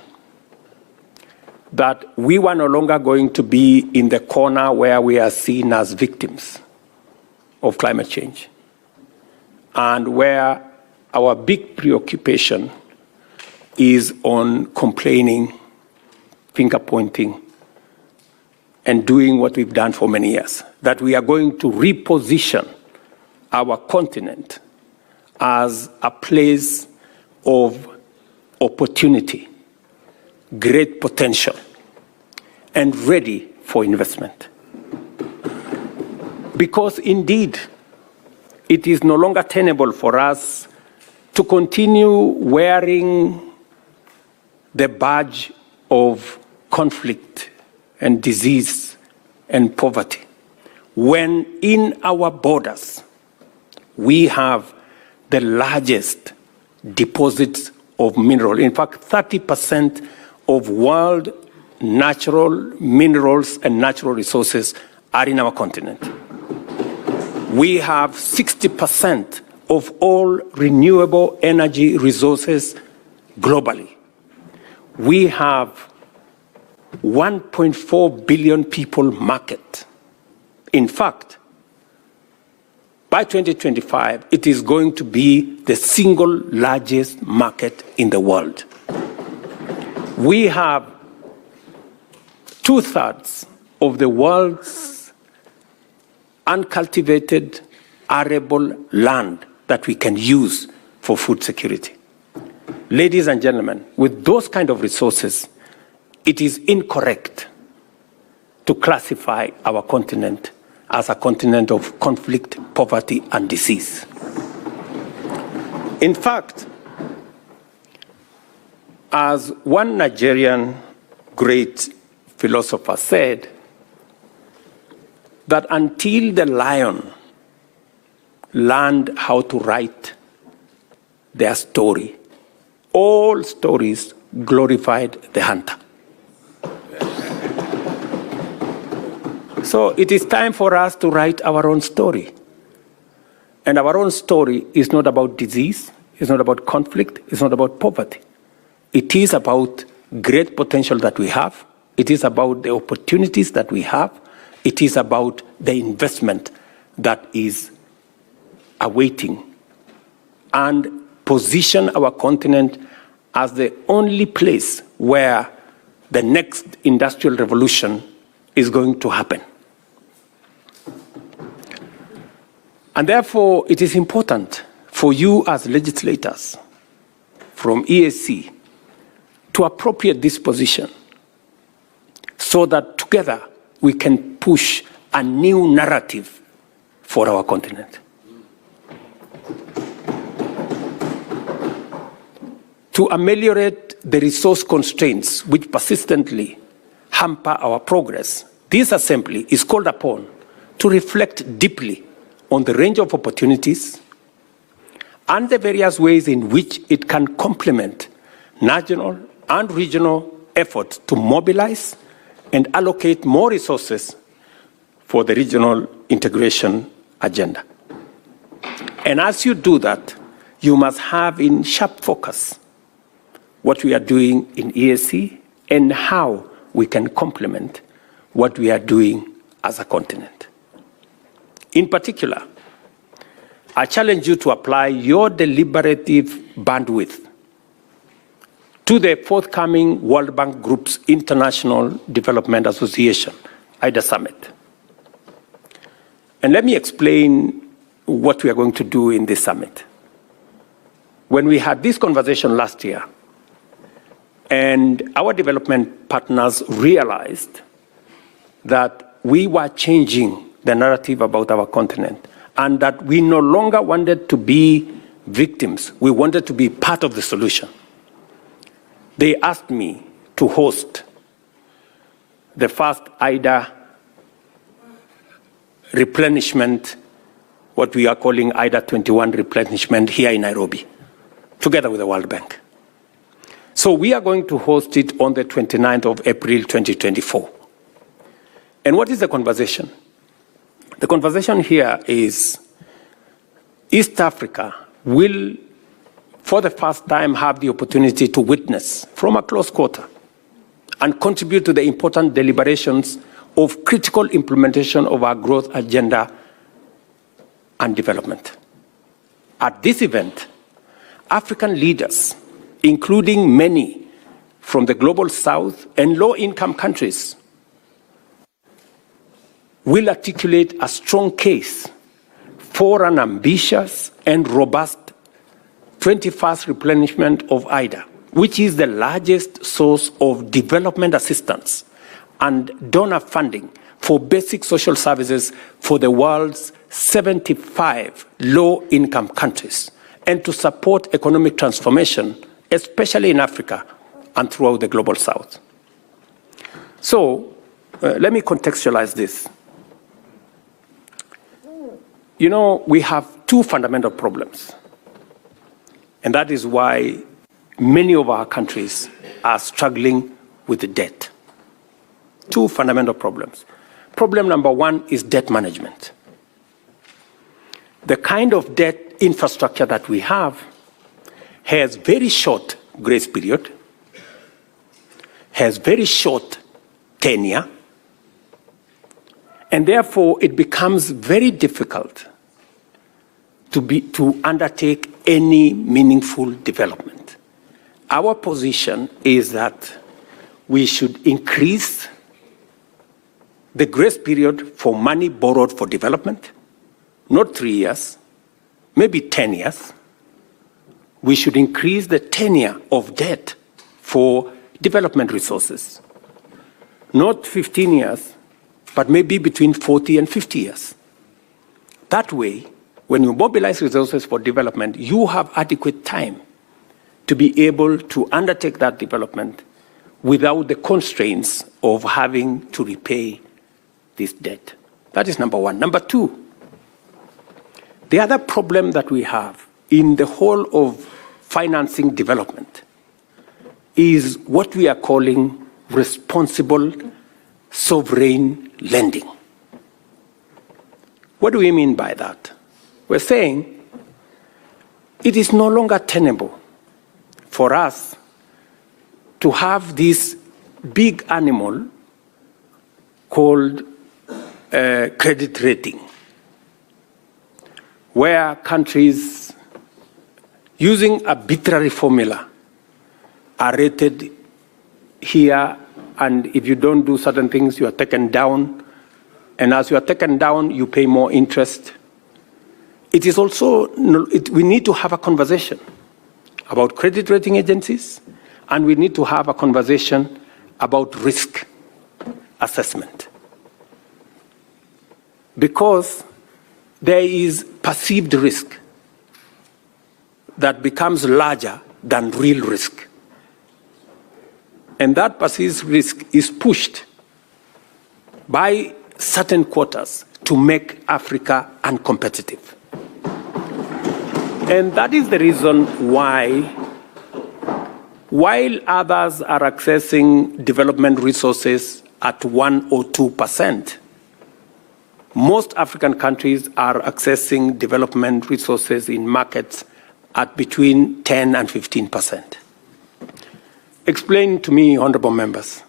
that we were no longer going to be in the corner where we are seen as victims of climate change and where our big preoccupation is on complaining, finger-pointing, and doing what we've done for many years, that we are going to reposition our continent as a place of opportunity, great potential, and ready for investment. Because indeed, it is no longer tenable for us to continue wearing the badge of conflict and disease and poverty when in our borders we have the largest deposits of mineral. In fact, 30% of world natural minerals and natural resources are in our continent. We have 60% of all renewable energy resources globally. We have 1.4 billion people market. In fact, by 2025, it is going to be the single largest market in the world. We have 2/3 of the world's uncultivated arable land that we can use for food security. Ladies and gentlemen, with those kind of resources, it is incorrect to classify our continent as a continent of conflict, poverty, and disease. In fact, as one Nigerian great philosopher said, that until the lion learned how to write their story, all stories glorified the hunter. So it is time for us to write our own story. And our own story is not about disease, it's not about conflict, it's not about poverty. It is about great potential that we have. It is about the opportunities that we have. It is about the investment that is awaiting, and position our continent as the only place where the next industrial revolution is going to happen. And therefore, it is important for you as legislators from EAC to appropriate this position so that together we can push a new narrative for our continent. To ameliorate the resource constraints which persistently hamper our progress, this assembly is called upon to reflect deeply on the range of opportunities and the various ways in which it can complement national and regional efforts to mobilize and allocate more resources for the regional integration agenda. And as you do that, you must have in sharp focus what we are doing in EAC and how we can complement what we are doing as a continent. In particular, I challenge you to apply your deliberative bandwidth to the forthcoming World Bank Group's International Development Association, IDA Summit. And let me explain what we are going to do in this summit. When we had this conversation last year, and our development partners realized that we were changing the narrative about our continent, and that we no longer wanted to be victims, we wanted to be part of the solution. They asked me to host the first IDA replenishment, what we are calling IDA 21 replenishment here in Nairobi, together with the World Bank. So we are going to host it on the 29th of April 2024. And what is the conversation? The conversation here is East Africa will, for the first time, have the opportunity to witness from a close quarter and contribute to the important deliberations of critical implementation of our growth agenda and development. At this event, African leaders, including many from the global south and low-income countries, will articulate a strong case for an ambitious and robust 21st replenishment of IDA, which is the largest source of development assistance and donor funding for basic social services for the world's 75 low-income countries, and to support economic transformation, especially in Africa and throughout the global south. So let me contextualize this. You know, we have two fundamental problems. And that is why many of our countries are struggling with the debt. Two fundamental problems. Problem number one is debt management. The kind of debt infrastructure that we have has very short grace period, has very short tenure, and therefore it becomes very difficult to undertake any meaningful development. Our position is that we should increase the grace period for money borrowed for development, not 3 years, maybe 10 years. We should increase the tenure of debt for development resources, not 15 years, but maybe between 40 and 50 years. That way, when you mobilize resources for development, you have adequate time to be able to undertake that development without the constraints of having to repay this debt. That is number one. Number two, the other problem that we have in the whole of financing development is what we are calling responsible sovereign lending. What do we mean by that? We're saying it is no longer tenable for us to have this big animal called credit rating, where countries using arbitrary formula are rated here, and if you don't do certain things, you are taken down, and as you are taken down, you pay more interest. It is also, we need to have a conversation about credit rating agencies, and we need to have a conversation about risk assessment. Because there is perceived risk that becomes larger than real risk. And that perceived risk is pushed by certain quarters to make Africa uncompetitive. And that is the reason why, while others are accessing development resources at 1 or 2%, most African countries are accessing development resources in markets at between 10 and 15%. Explain to me, honorable members,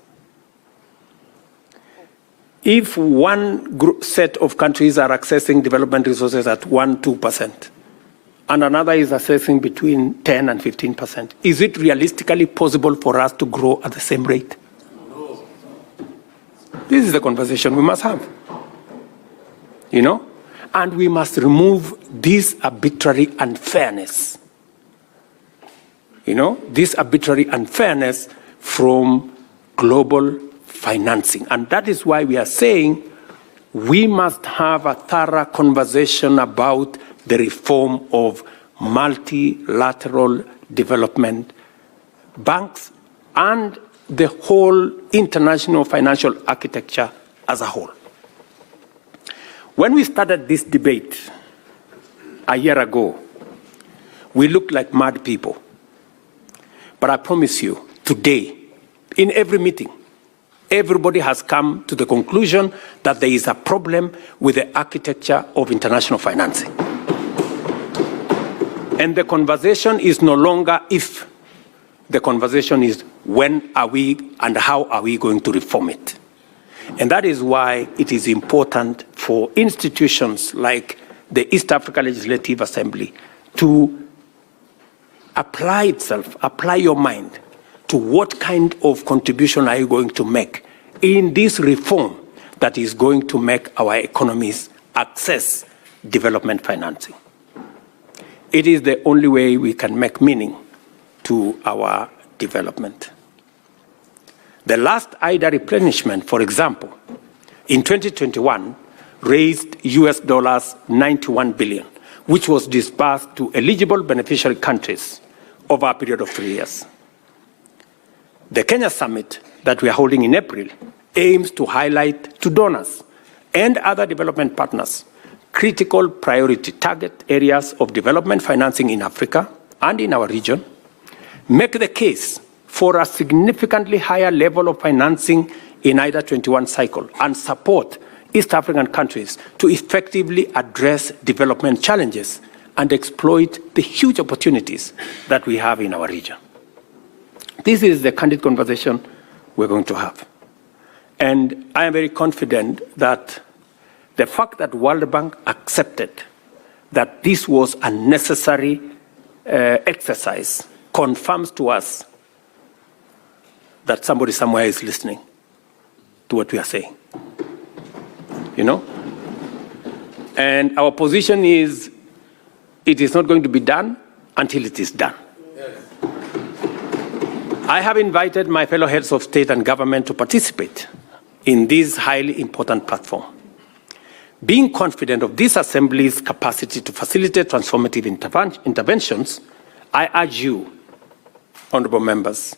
if one set of countries are accessing development resources at 1, 2%, and another is accessing between 10 and 15%, is it realistically possible for us to grow at the same rate? No. This is the conversation we must have. You know? And we must remove this arbitrary unfairness. You know, this arbitrary unfairness from global financing. And that is why we are saying we must have a thorough conversation about the reform of multilateral development banks and the whole international financial architecture as a whole. When we started this debate a year ago, we looked like mad people. But I promise you, today, in every meeting, everybody has come to the conclusion that there is a problem with the architecture of international financing. And the conversation is no longer if. The conversation is when are we and how are we going to reform it. And that is why it is important for institutions like the East Africa Legislative Assembly to apply your mind to what kind of contribution are you going to make in this reform that is going to make our economies access development financing. It is the only way we can make meaning to our development. The last IDA replenishment, for example, in 2021 raised US dollars 91 billion, which was disbursed to eligible beneficiary countries over a period of 3 years. The Kenya Summit that we are holding in April aims to highlight to donors and other development partners critical priority target areas of development financing in Africa and in our region, make the case for a significantly higher level of financing in either 21 cycle, and support East African countries to effectively address development challenges and exploit the huge opportunities that we have in our region. This is the candid conversation we're going to have. And I am very confident that the fact that World Bank accepted that this was a necessary exercise confirms to us that somebody somewhere is listening to what we are saying. You know? And our position is, it is not going to be done until it is done. Yes. I have invited my fellow heads of state and government to participate in this highly important platform. Being confident of this Assembly's capacity to facilitate transformative interventions, I urge you, honorable members,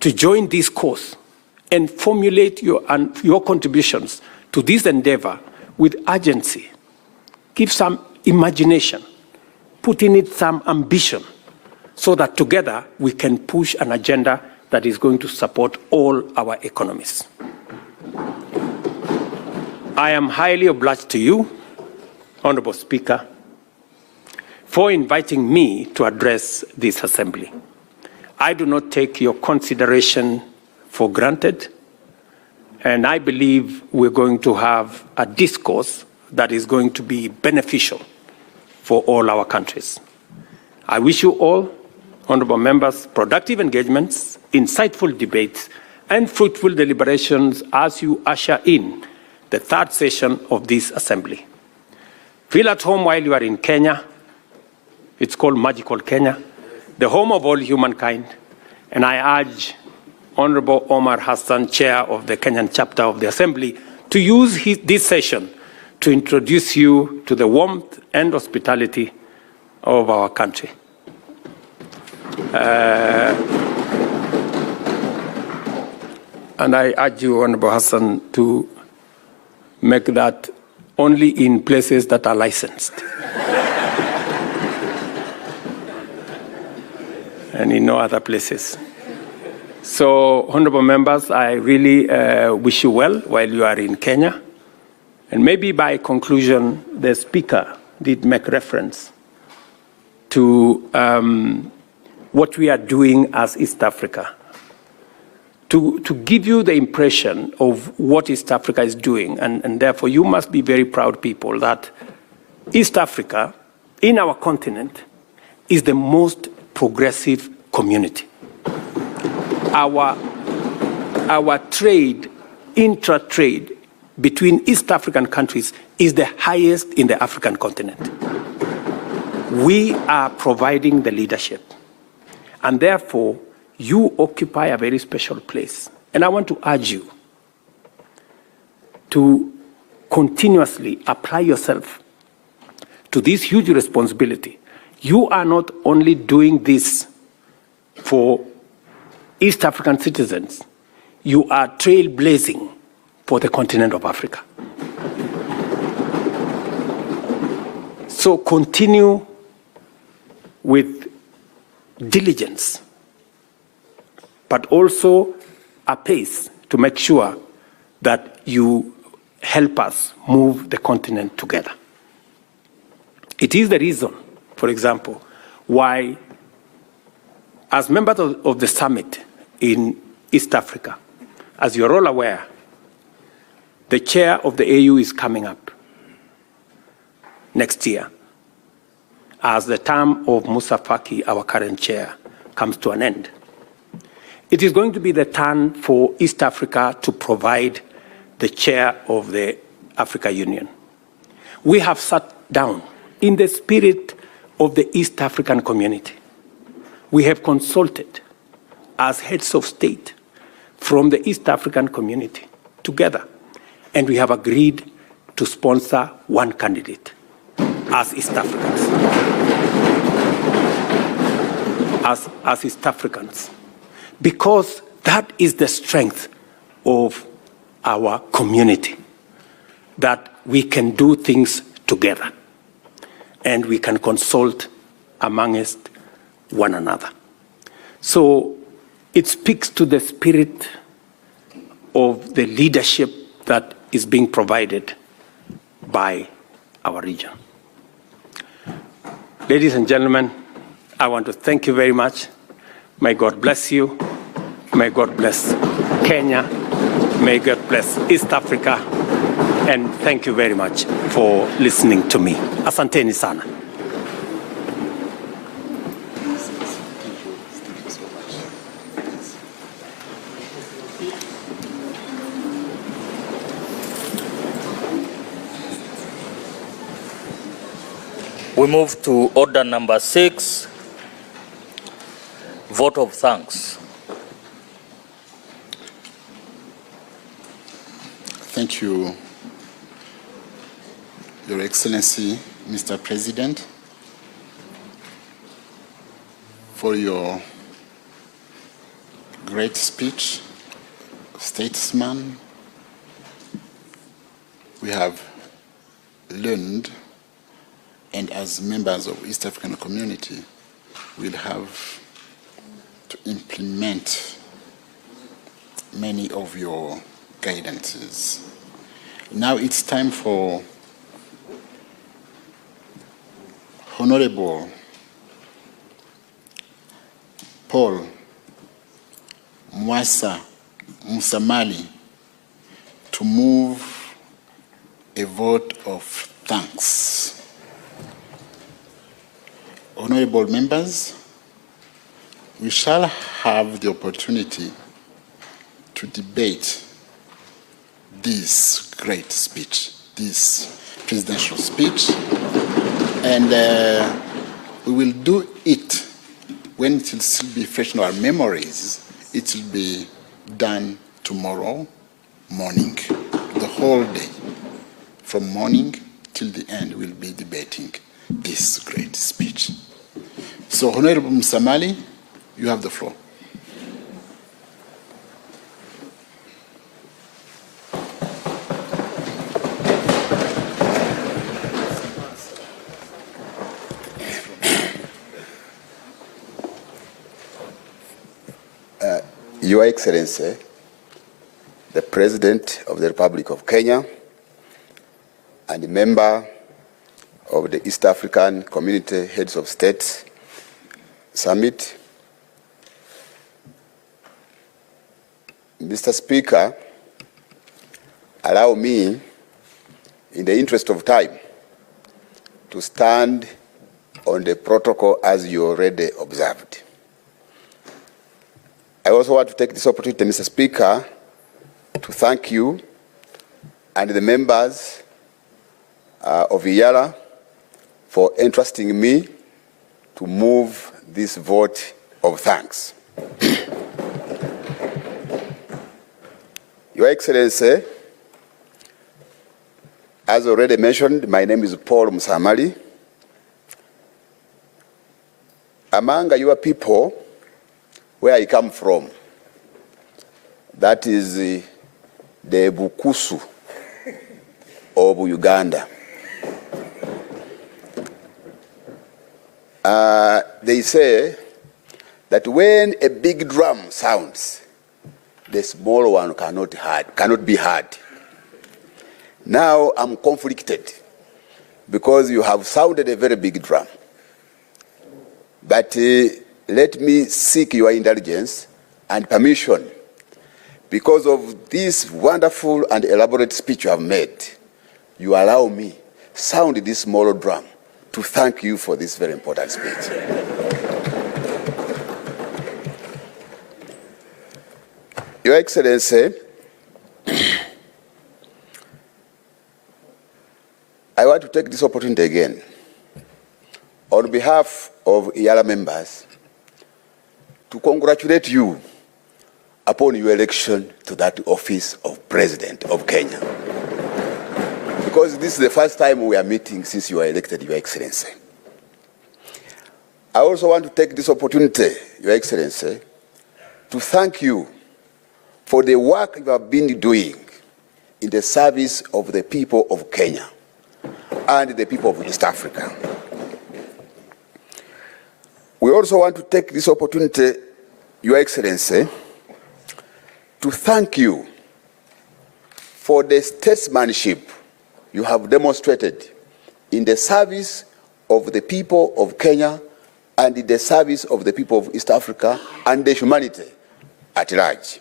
to join this course and formulate your contributions to this endeavor with urgency. Give some imagination, put in it some ambition, so that together we can push an agenda that is going to support all our economies. I am highly obliged to you, Honorable Speaker, for inviting me to address this Assembly. I do not take your consideration for granted, and I believe we're going to have a discourse that is going to be beneficial for all our countries. I wish you all, honorable members, productive engagements, insightful debates, and fruitful deliberations as you usher in the third session of this Assembly. Feel at home while you are in Kenya. It's called magical Kenya, the home of all humankind. And I urge Honorable Omar Hassan, Chair of the Kenyan chapter of the Assembly, to use this session to introduce you to the warmth and hospitality of our country. And I urge you, Honorable Hassan, to make that only in places that are licensed. And in no other places. So, honorable members, I really wish you well while you are in Kenya. And maybe by conclusion, the Speaker did make reference to what we are doing as East Africa. To give you the impression of what East Africa is doing, and therefore you must be very proud people that East Africa, in our continent, is the most progressive community. Our trade, intra-trade between East African countries is the highest in the African continent. We are providing the leadership. And therefore, you occupy a very special place. And I want to urge you to continuously apply yourself to this huge responsibility. You are not only doing this for East African citizens, you are trailblazing for the continent of Africa. So continue with diligence, but also a pace to make sure that you help us move the continent together. It is the reason, for example, why, as members of the summit in East Africa, as you're all aware, the chair of the AU is coming up next year as the term of Musa Faki, our current chair, comes to an end. It is going to be the turn for East Africa to provide the chair of the Africa Union. We have sat down in the spirit of the East African community. We have consulted as heads of state from the East African community together, and we have agreed to sponsor one candidate as East Africans. As East Africans. Because that is the strength of our community, that we can do things together, and we can consult amongst one another. So it speaks to the spirit of the leadership that is being provided by our region. Ladies and gentlemen, I want to thank you very much. May God bless you. May God bless Kenya. May God bless East Africa. And thank you very much for listening to me. Asanteni sana. We move to order number 6, vote of thanks. Thank you, Your Excellency, Mr. President, for your great speech, statesman. We have learned, and as members of East African community, we'll have to implement many of your guidances. Now it's time for Honorable Paul Mwasa Musamali to move a vote of thanks. Honorable members, we shall have the opportunity to debate this great speech, this presidential speech, and we will do it when it will still be fresh in our memories. It will be done tomorrow morning, the whole day. From morning till the end, we'll be debating this great speech. So, Honorable Musamali, you have the floor. Your Excellency, the President of the Republic of Kenya and a member of the East African Community Heads of States Summit, Mr. Speaker, allow me, in the interest of time, to stand on the protocol as you already observed. I also want to take this opportunity, Mr. Speaker, to thank you and the members of IALA for entrusting me to move this vote of thanks. Your Excellency, as already mentioned, my name is Paul Musamali. Among your people, where I come from, that is the Bukusu of Uganda. They say that when a big drum sounds, the small one cannot be heard. Now I'm conflicted because you have sounded a very big drum. But let me seek your indulgence and permission, because of this wonderful and elaborate speech you have made, you allow me sound this small drum to thank you for this very important speech. Your Excellency, I want to take this opportunity again, on behalf of IALA members, to congratulate you upon your election to that office of President of Kenya. Because this is the first time we are meeting since you are elected, Your Excellency. I also want to take this opportunity, Your Excellency, to thank you for the work you have been doing in the service of the people of Kenya. and the people of East Africa. We also want to take this opportunity, Your Excellency, to thank you for the statesmanship you have demonstrated in the service of the people of Kenya and in the service of the people of East Africa and the humanity at large.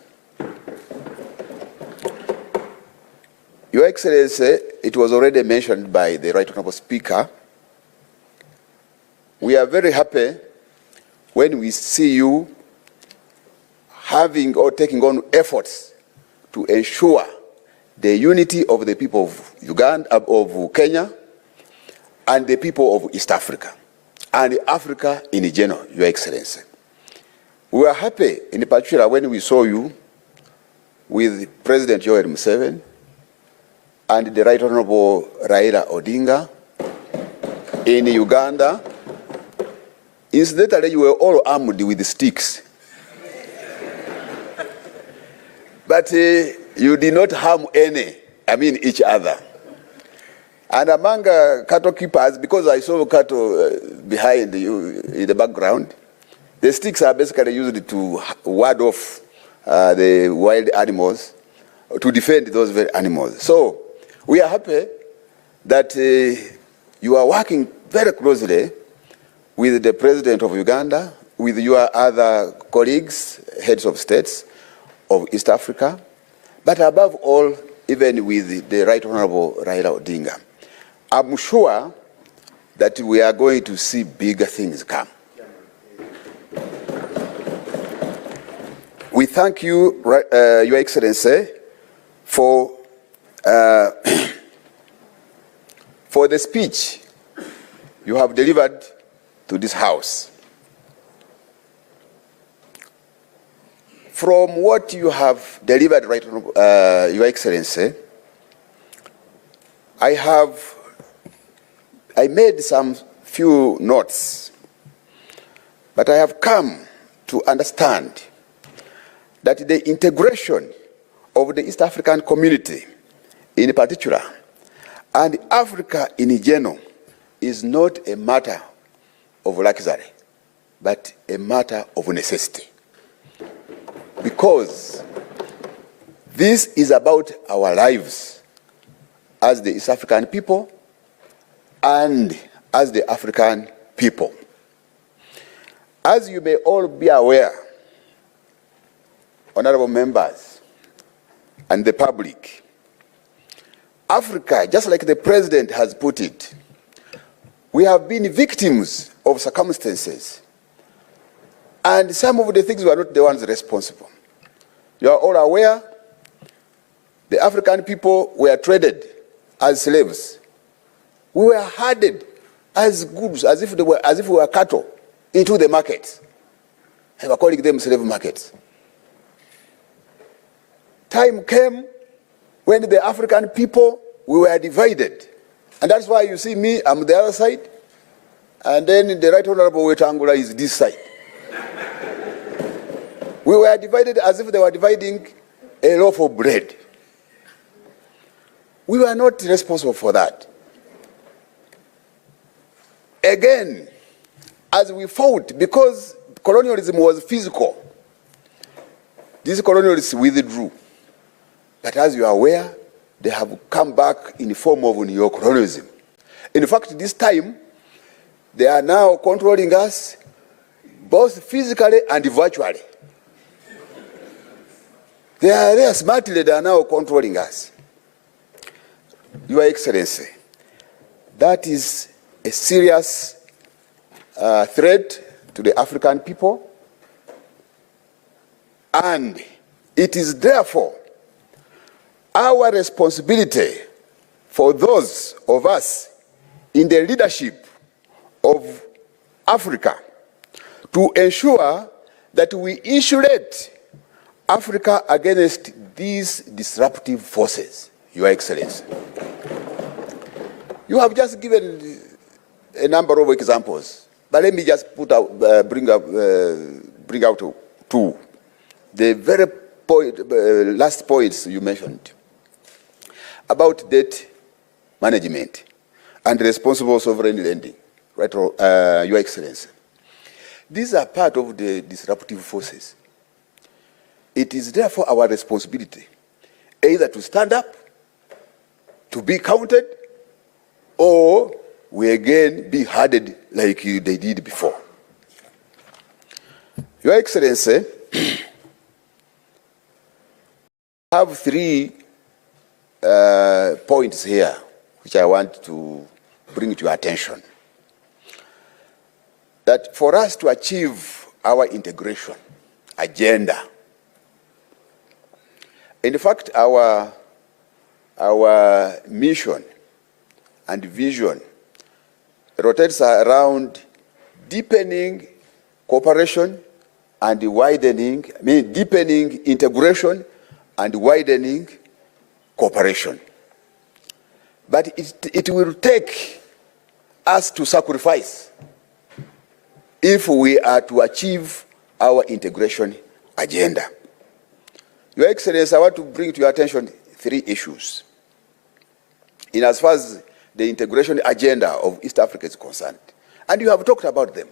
Your Excellency, it was already mentioned by the Right Honourable Speaker, we are very happy when we see you having or taking on efforts to ensure the unity of the people of Uganda, of Kenya, and the people of East Africa, and Africa in general, Your Excellency. We were happy, in particular, when we saw you with President Yoweri Museveni and the Right Honourable Raila Odinga in Uganda. Incidentally, you were all armed with sticks. But you did not harm each other. And among cattle keepers, because I saw cattle behind you in the background, the sticks are basically used to ward off the wild animals, to defend those very animals. So we are happy that you are working very closely with the President of Uganda, with your other colleagues, heads of states of East Africa, but above all, even with the Right Honourable Raila Odinga. I'm sure that we are going to see bigger things come. We thank you, Your Excellency, for the speech you have delivered to this House. From what you have delivered, Your Excellency, I made some few notes, but I have come to understand that the integration of the East African community in particular and Africa in general is not a matter of luxury, but a matter of necessity. Because this is about our lives as the East African people and as the African people. As you may all be aware, honorable members and the public, Africa, just like the President has put it, we have been victims of circumstances, and some of the things were not the ones responsible. You are all aware, the African people were traded as slaves. We were herded as goods, as if we were cattle, into the markets. They were calling them slave markets. Time came when the African people, we were divided. And that's why you see me, I'm the other side, and then the Right Honourable Wetangula is this side. We were divided as if they were dividing a loaf of bread. We were not responsible for that. Again, as we fought, because colonialism was physical, these colonialists withdrew. But as you are aware, they have come back in the form of neo-colonialism. In fact, this time, they are now controlling us both physically and virtually. They are there smartly, they are now controlling us. Your Excellency, that is a serious threat to the African people, and it is therefore our responsibility for those of us in the leadership of Africa to ensure that we insulate Africa against these disruptive forces, Your Excellency. You have just given a number of examples, but let me just bring out two. The very last points you mentioned about debt management and responsible sovereign lending, right, Your Excellency. These are part of the disruptive forces. It is therefore our responsibility either to stand up, to be counted, or we again be hardened like they did before. Your Excellency, I have 3 points here which I want to bring to your attention. That for us to achieve our integration agenda, in fact, our mission and vision rotates around deepening cooperation and widening, deepening integration and widening cooperation. But it will take us to sacrifice if we are to achieve our integration agenda. Your Excellency, I want to bring to your attention 3 issues in as far as the integration agenda of East Africa is concerned. And you have talked about them.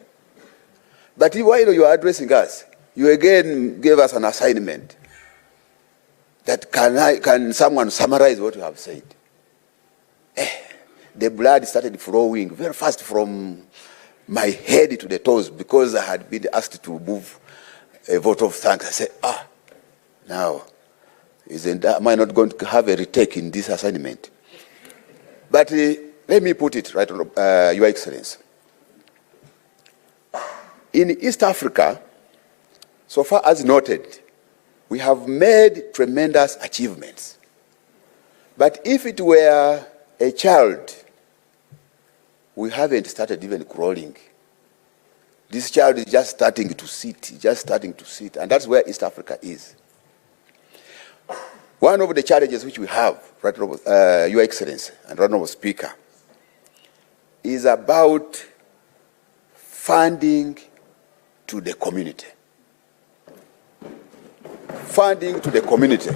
But while you are addressing us, you again gave us an assignment that can someone summarize what you have said? The blood started flowing very fast from my head to the toes because I had been asked to move a vote of thanks. I said, now, am I not going to have a retake in this assignment? But let me put it right, Your Excellency. In East Africa, so far as noted, we have made tremendous achievements. But if it were a child, we haven't started even crawling. This child is just starting to sit, and that's where East Africa is. One of the challenges which we have, right, Your Excellency and Honorable Speaker, is about funding to the community. Funding to the community.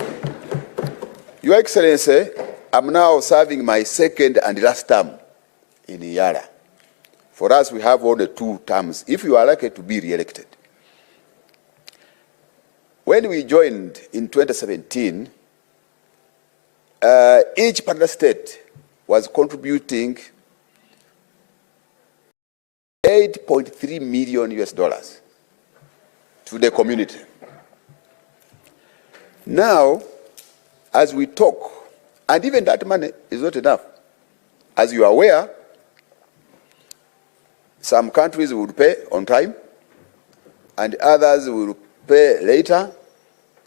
Your Excellency, I'm now serving my 2nd and last term in Yara. For us, we have only 2 terms, if you are lucky to be re-elected. When we joined in 2017, each partner state was contributing $8.3 million to the community. Now, as we talk, and even that money is not enough. As you are aware, some countries will pay on time, and others will pay later,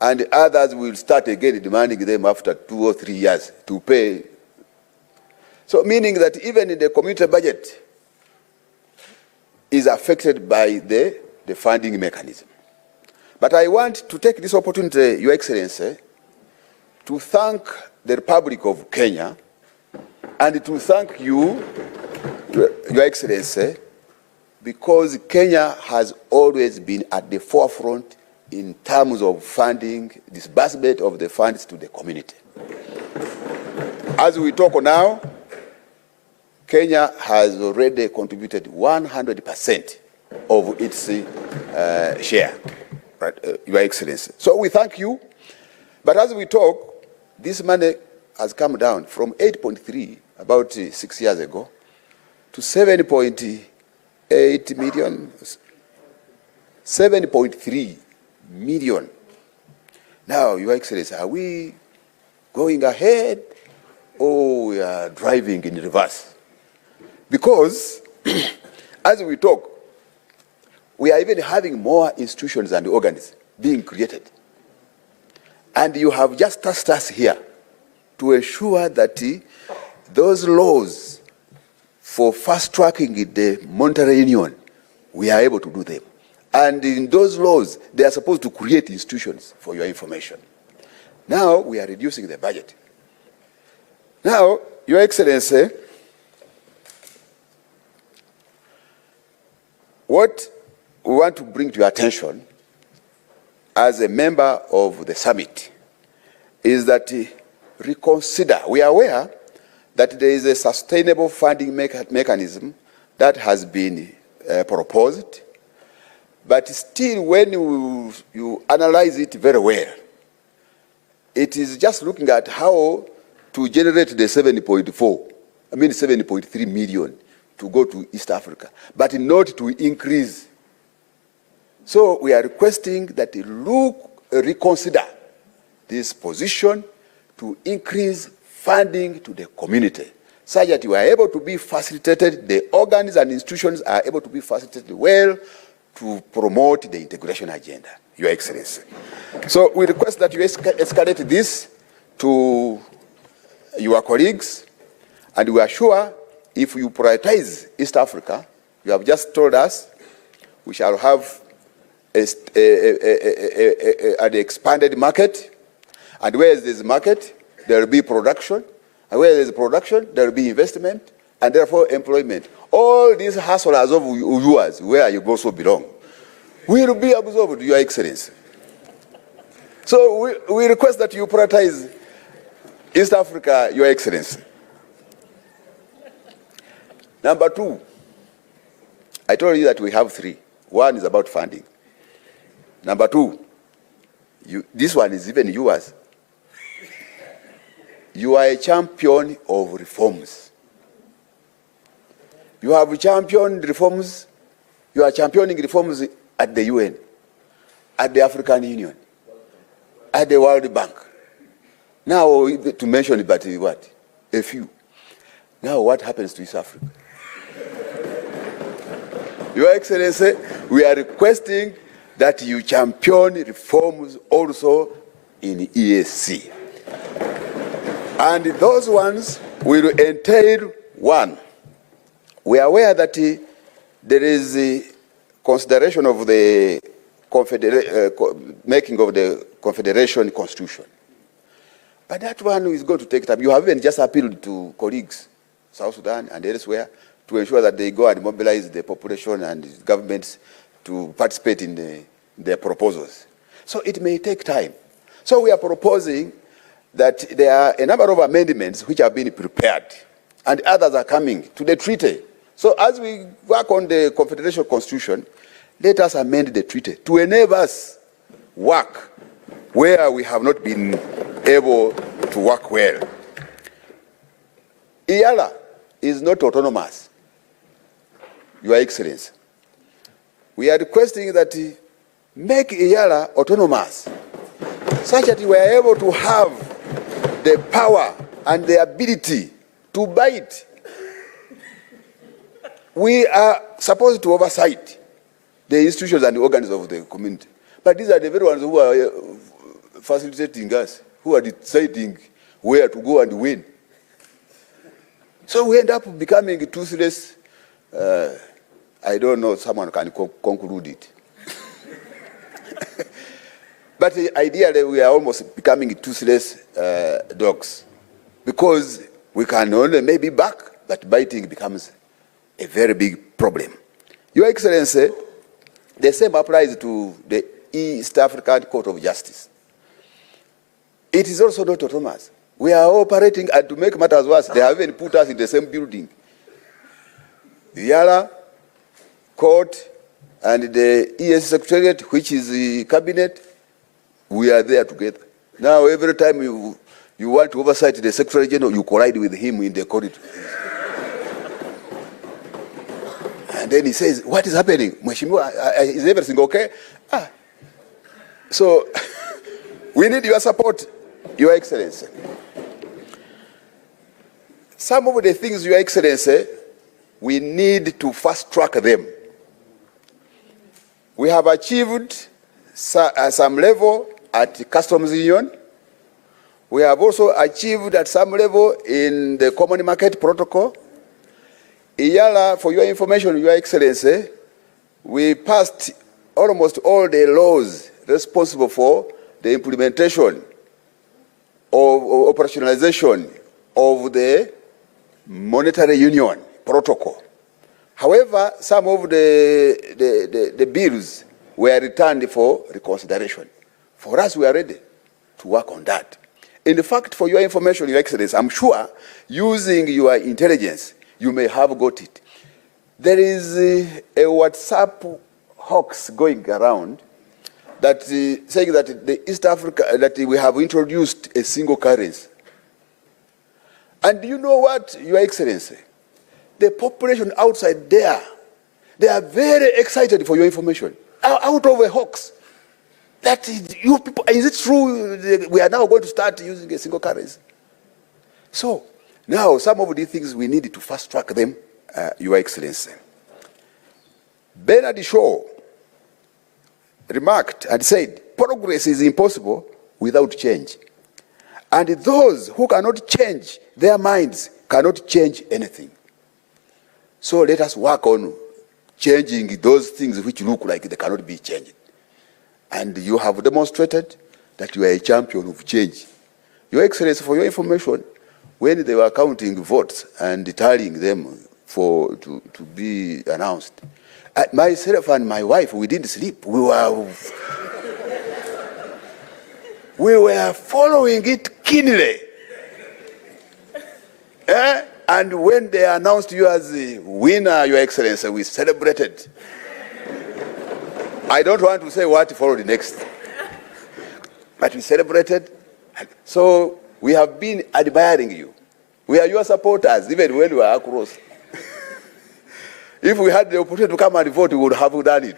and others will start again demanding them after 2 or 3 years to pay. So meaning that even in the community budget is affected by the funding mechanism. But I want to take this opportunity, Your Excellency, to thank the Republic of Kenya and to thank you, Your Excellency, because Kenya has always been at the forefront in terms of funding, disbursement of the funds to the community. As we talk now, Kenya has already contributed 100% of its share, right, Your Excellency. So we thank you. But as we talk, this money has come down from 8.3 about 6 years ago to 7.8 million, 7.3 million. Now, Your Excellency, are we going ahead or we are driving in reverse? Because as we talk, we are even having more institutions and organs being created. And you have just tasked us here to ensure that those laws for fast-tracking the monetary union, we are able to do them. And in those laws, they are supposed to create institutions, for your information. Now, we are reducing the budget. Now, Your Excellency, what we want to bring to your attention as a member of the summit is that reconsider. We are aware that there is a sustainable funding mechanism that has been proposed, but still when you analyze it very well, it is just looking at how to generate the 7.3 million to go to East Africa, but not to increase. So we are requesting that you reconsider this position to increase funding to the community, such that you are able to be facilitated, the organs and institutions are able to be facilitated well to promote the integration agenda, Your Excellency. So we request that you escalate this to your colleagues, and we are sure if you prioritize East Africa, you have just told us we shall have an expanded market, and where there's market, there will be production, and where there's production, there will be investment, and therefore employment. All these hustlers of yours, where you also belong, will be absorbed, Your Excellency. So we request that you prioritize East Africa, Your Excellency. Number two, I told you that we have three. One is about funding. Number two, this one is even yours. You are a champion of reforms. You have championed reforms. You are championing reforms at the UN, at the African Union, at the World Bank. Now, to mention it, but what? A few. Now, what happens to East Africa? Your Excellency, we are requesting that you champion reforms also in EAC. And those ones will entail, one, we are aware that there is a consideration of the making of the Confederation Constitution. But that one is going to take time. You have even just appealed to colleagues, South Sudan and elsewhere, to ensure that they go and mobilize the population and governments to participate in their proposals. So it may take time. So we are proposing that there are a number of amendments which have been prepared, and others are coming to the treaty. So as we work on the Confederation Constitution, let us amend the treaty to enable us work where we have not been able to work well. IALA is not autonomous, Your Excellency. We are requesting that make IALA autonomous, such that we are able to have the power and the ability to bite. We are supposed to oversight the institutions and the organs of the community. But these are the very ones who are facilitating us, who are deciding where to go and when. So we end up becoming toothless. I don't know, someone can conclude it. But ideally, we are almost becoming toothless dogs, because we can only maybe bark, but biting becomes a very big problem. Your Excellency, the same applies to the East African Court of Justice. It is also not autonomous. We are operating, and to make matters worse, they have even put us in the same building. The IALA Court and the EAC Secretariat, which is the cabinet, we are there together. Now, every time you want to oversight the Secretary General, you collide with him in the corridor. And then he says, what is happening? Mheshimiwa, is everything okay? So, we need your support, Your Excellency. Some of the things, Your Excellency, we need to fast track them. We have achieved some level at Customs Union. We have also achieved at some level in the Common Market Protocol. IALA, for your information, Your Excellency, we passed almost all the laws responsible for the implementation of operationalization of the Monetary Union Protocol. However, some of the bills were returned for reconsideration. For us, we are ready to work on that. In fact, for your information, Your Excellency, I'm sure using your intelligence, you may have got it. There is a WhatsApp hoax going around that saying that the East Africa, that we have introduced a single currency. And you know what, Your Excellency? The population outside there, they are very excited for your information. Out of a hoax. That you people, is it true we are now going to start using a single currency? So now some of these things we need to fast track them, Your Excellency. Bernard Shaw remarked and said, progress is impossible without change. And those who cannot change their minds cannot change anything. So let us work on changing those things which look like they cannot be changed. And you have demonstrated that you are a champion of change. Your Excellency, for your information, when they were counting votes and tallying them to be announced, myself and my wife, we didn't sleep. We were following it keenly. And when they announced you as the winner, Your Excellency, we celebrated. I don't want to say what followed next, but we celebrated. So we have been admiring you. We are your supporters, even when we are across. If we had the opportunity to come and vote, we would have done it.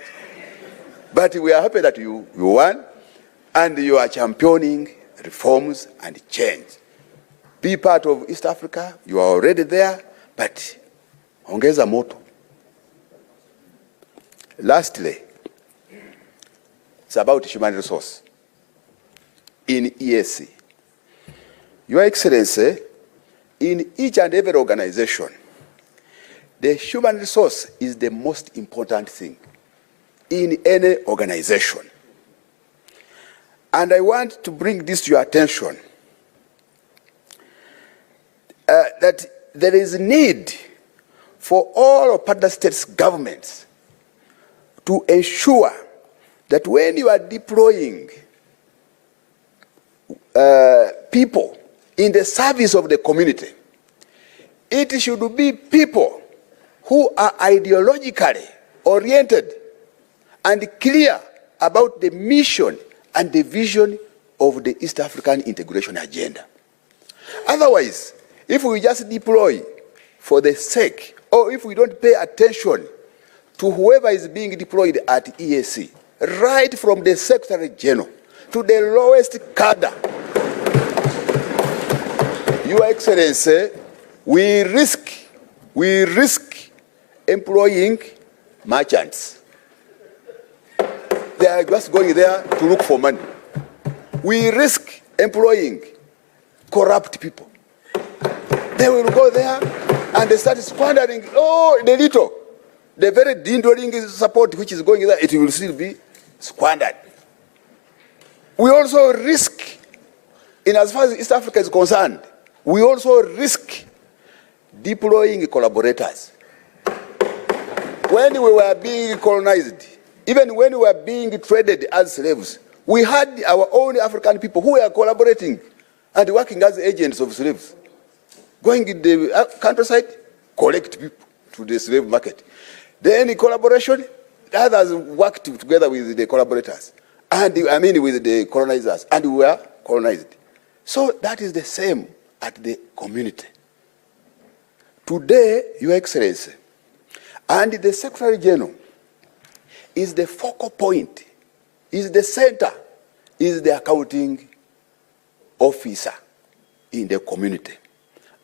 But we are happy that you won, and you are championing reforms and change. Be part of East Africa. You are already there, but ongeza moto. Lastly, it's about human resource in EAC. Your Excellency, in each and every organization, the human resource is the most important thing in any organization. And I want to bring this to your attention, that there is a need for all of partner states' governments to ensure that when you are deploying people in the service of the community, it should be people who are ideologically oriented and clear about the mission and the vision of the East African integration agenda. Otherwise, if we just deploy for the sake, or if we don't pay attention to whoever is being deployed at EAC, right from the Secretary General to the lowest cadre, Your Excellency, we risk employing merchants. They are just going there to look for money. We risk employing corrupt people. They will go there and they start squandering, the very dwindling support which is going there, it will still be squandered. We also risk, in as far as East Africa is concerned, we also risk deploying collaborators. When we were being colonized, even when we were being traded as slaves, we had our own African people who were collaborating and working as agents of slaves. Going in the countryside, collect people to the slave market. Then in collaboration, others worked together with the collaborators, and with the colonizers, and we were colonized. So that is the same at the community. Today, Your Excellency, and the Secretary General is the focal point, is the center, is the accounting officer in the community.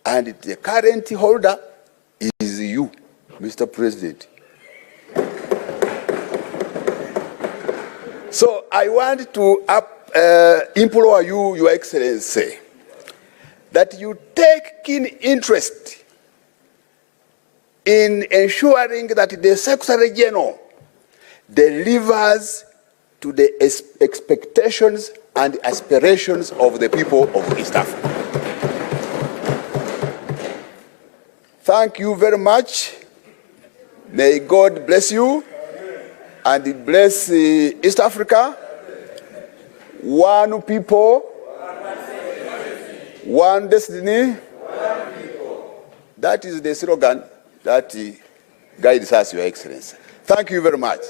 And the current holder is you, Mr. President. So I want to implore you, Your Excellency, that you take keen interest in ensuring that the Secretary General delivers to the expectations and aspirations of the people of East Africa. Thank you very much. May God bless you and bless East Africa. One people, One destiny. That is the slogan that guides us, Your Excellency. Thank you very much.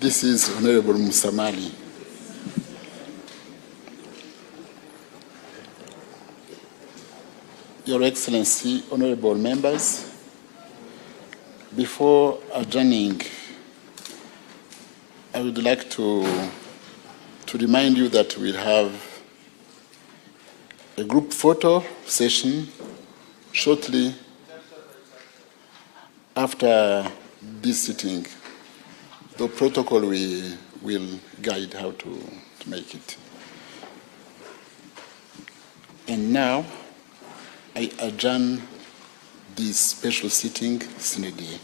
This is Honorable Musamali. Your Excellency, honorable members, before adjourning, I would like to remind you that we'll have a group photo session shortly after this sitting. The protocol will guide how to make it. And now, I adjourn this special sitting sine die.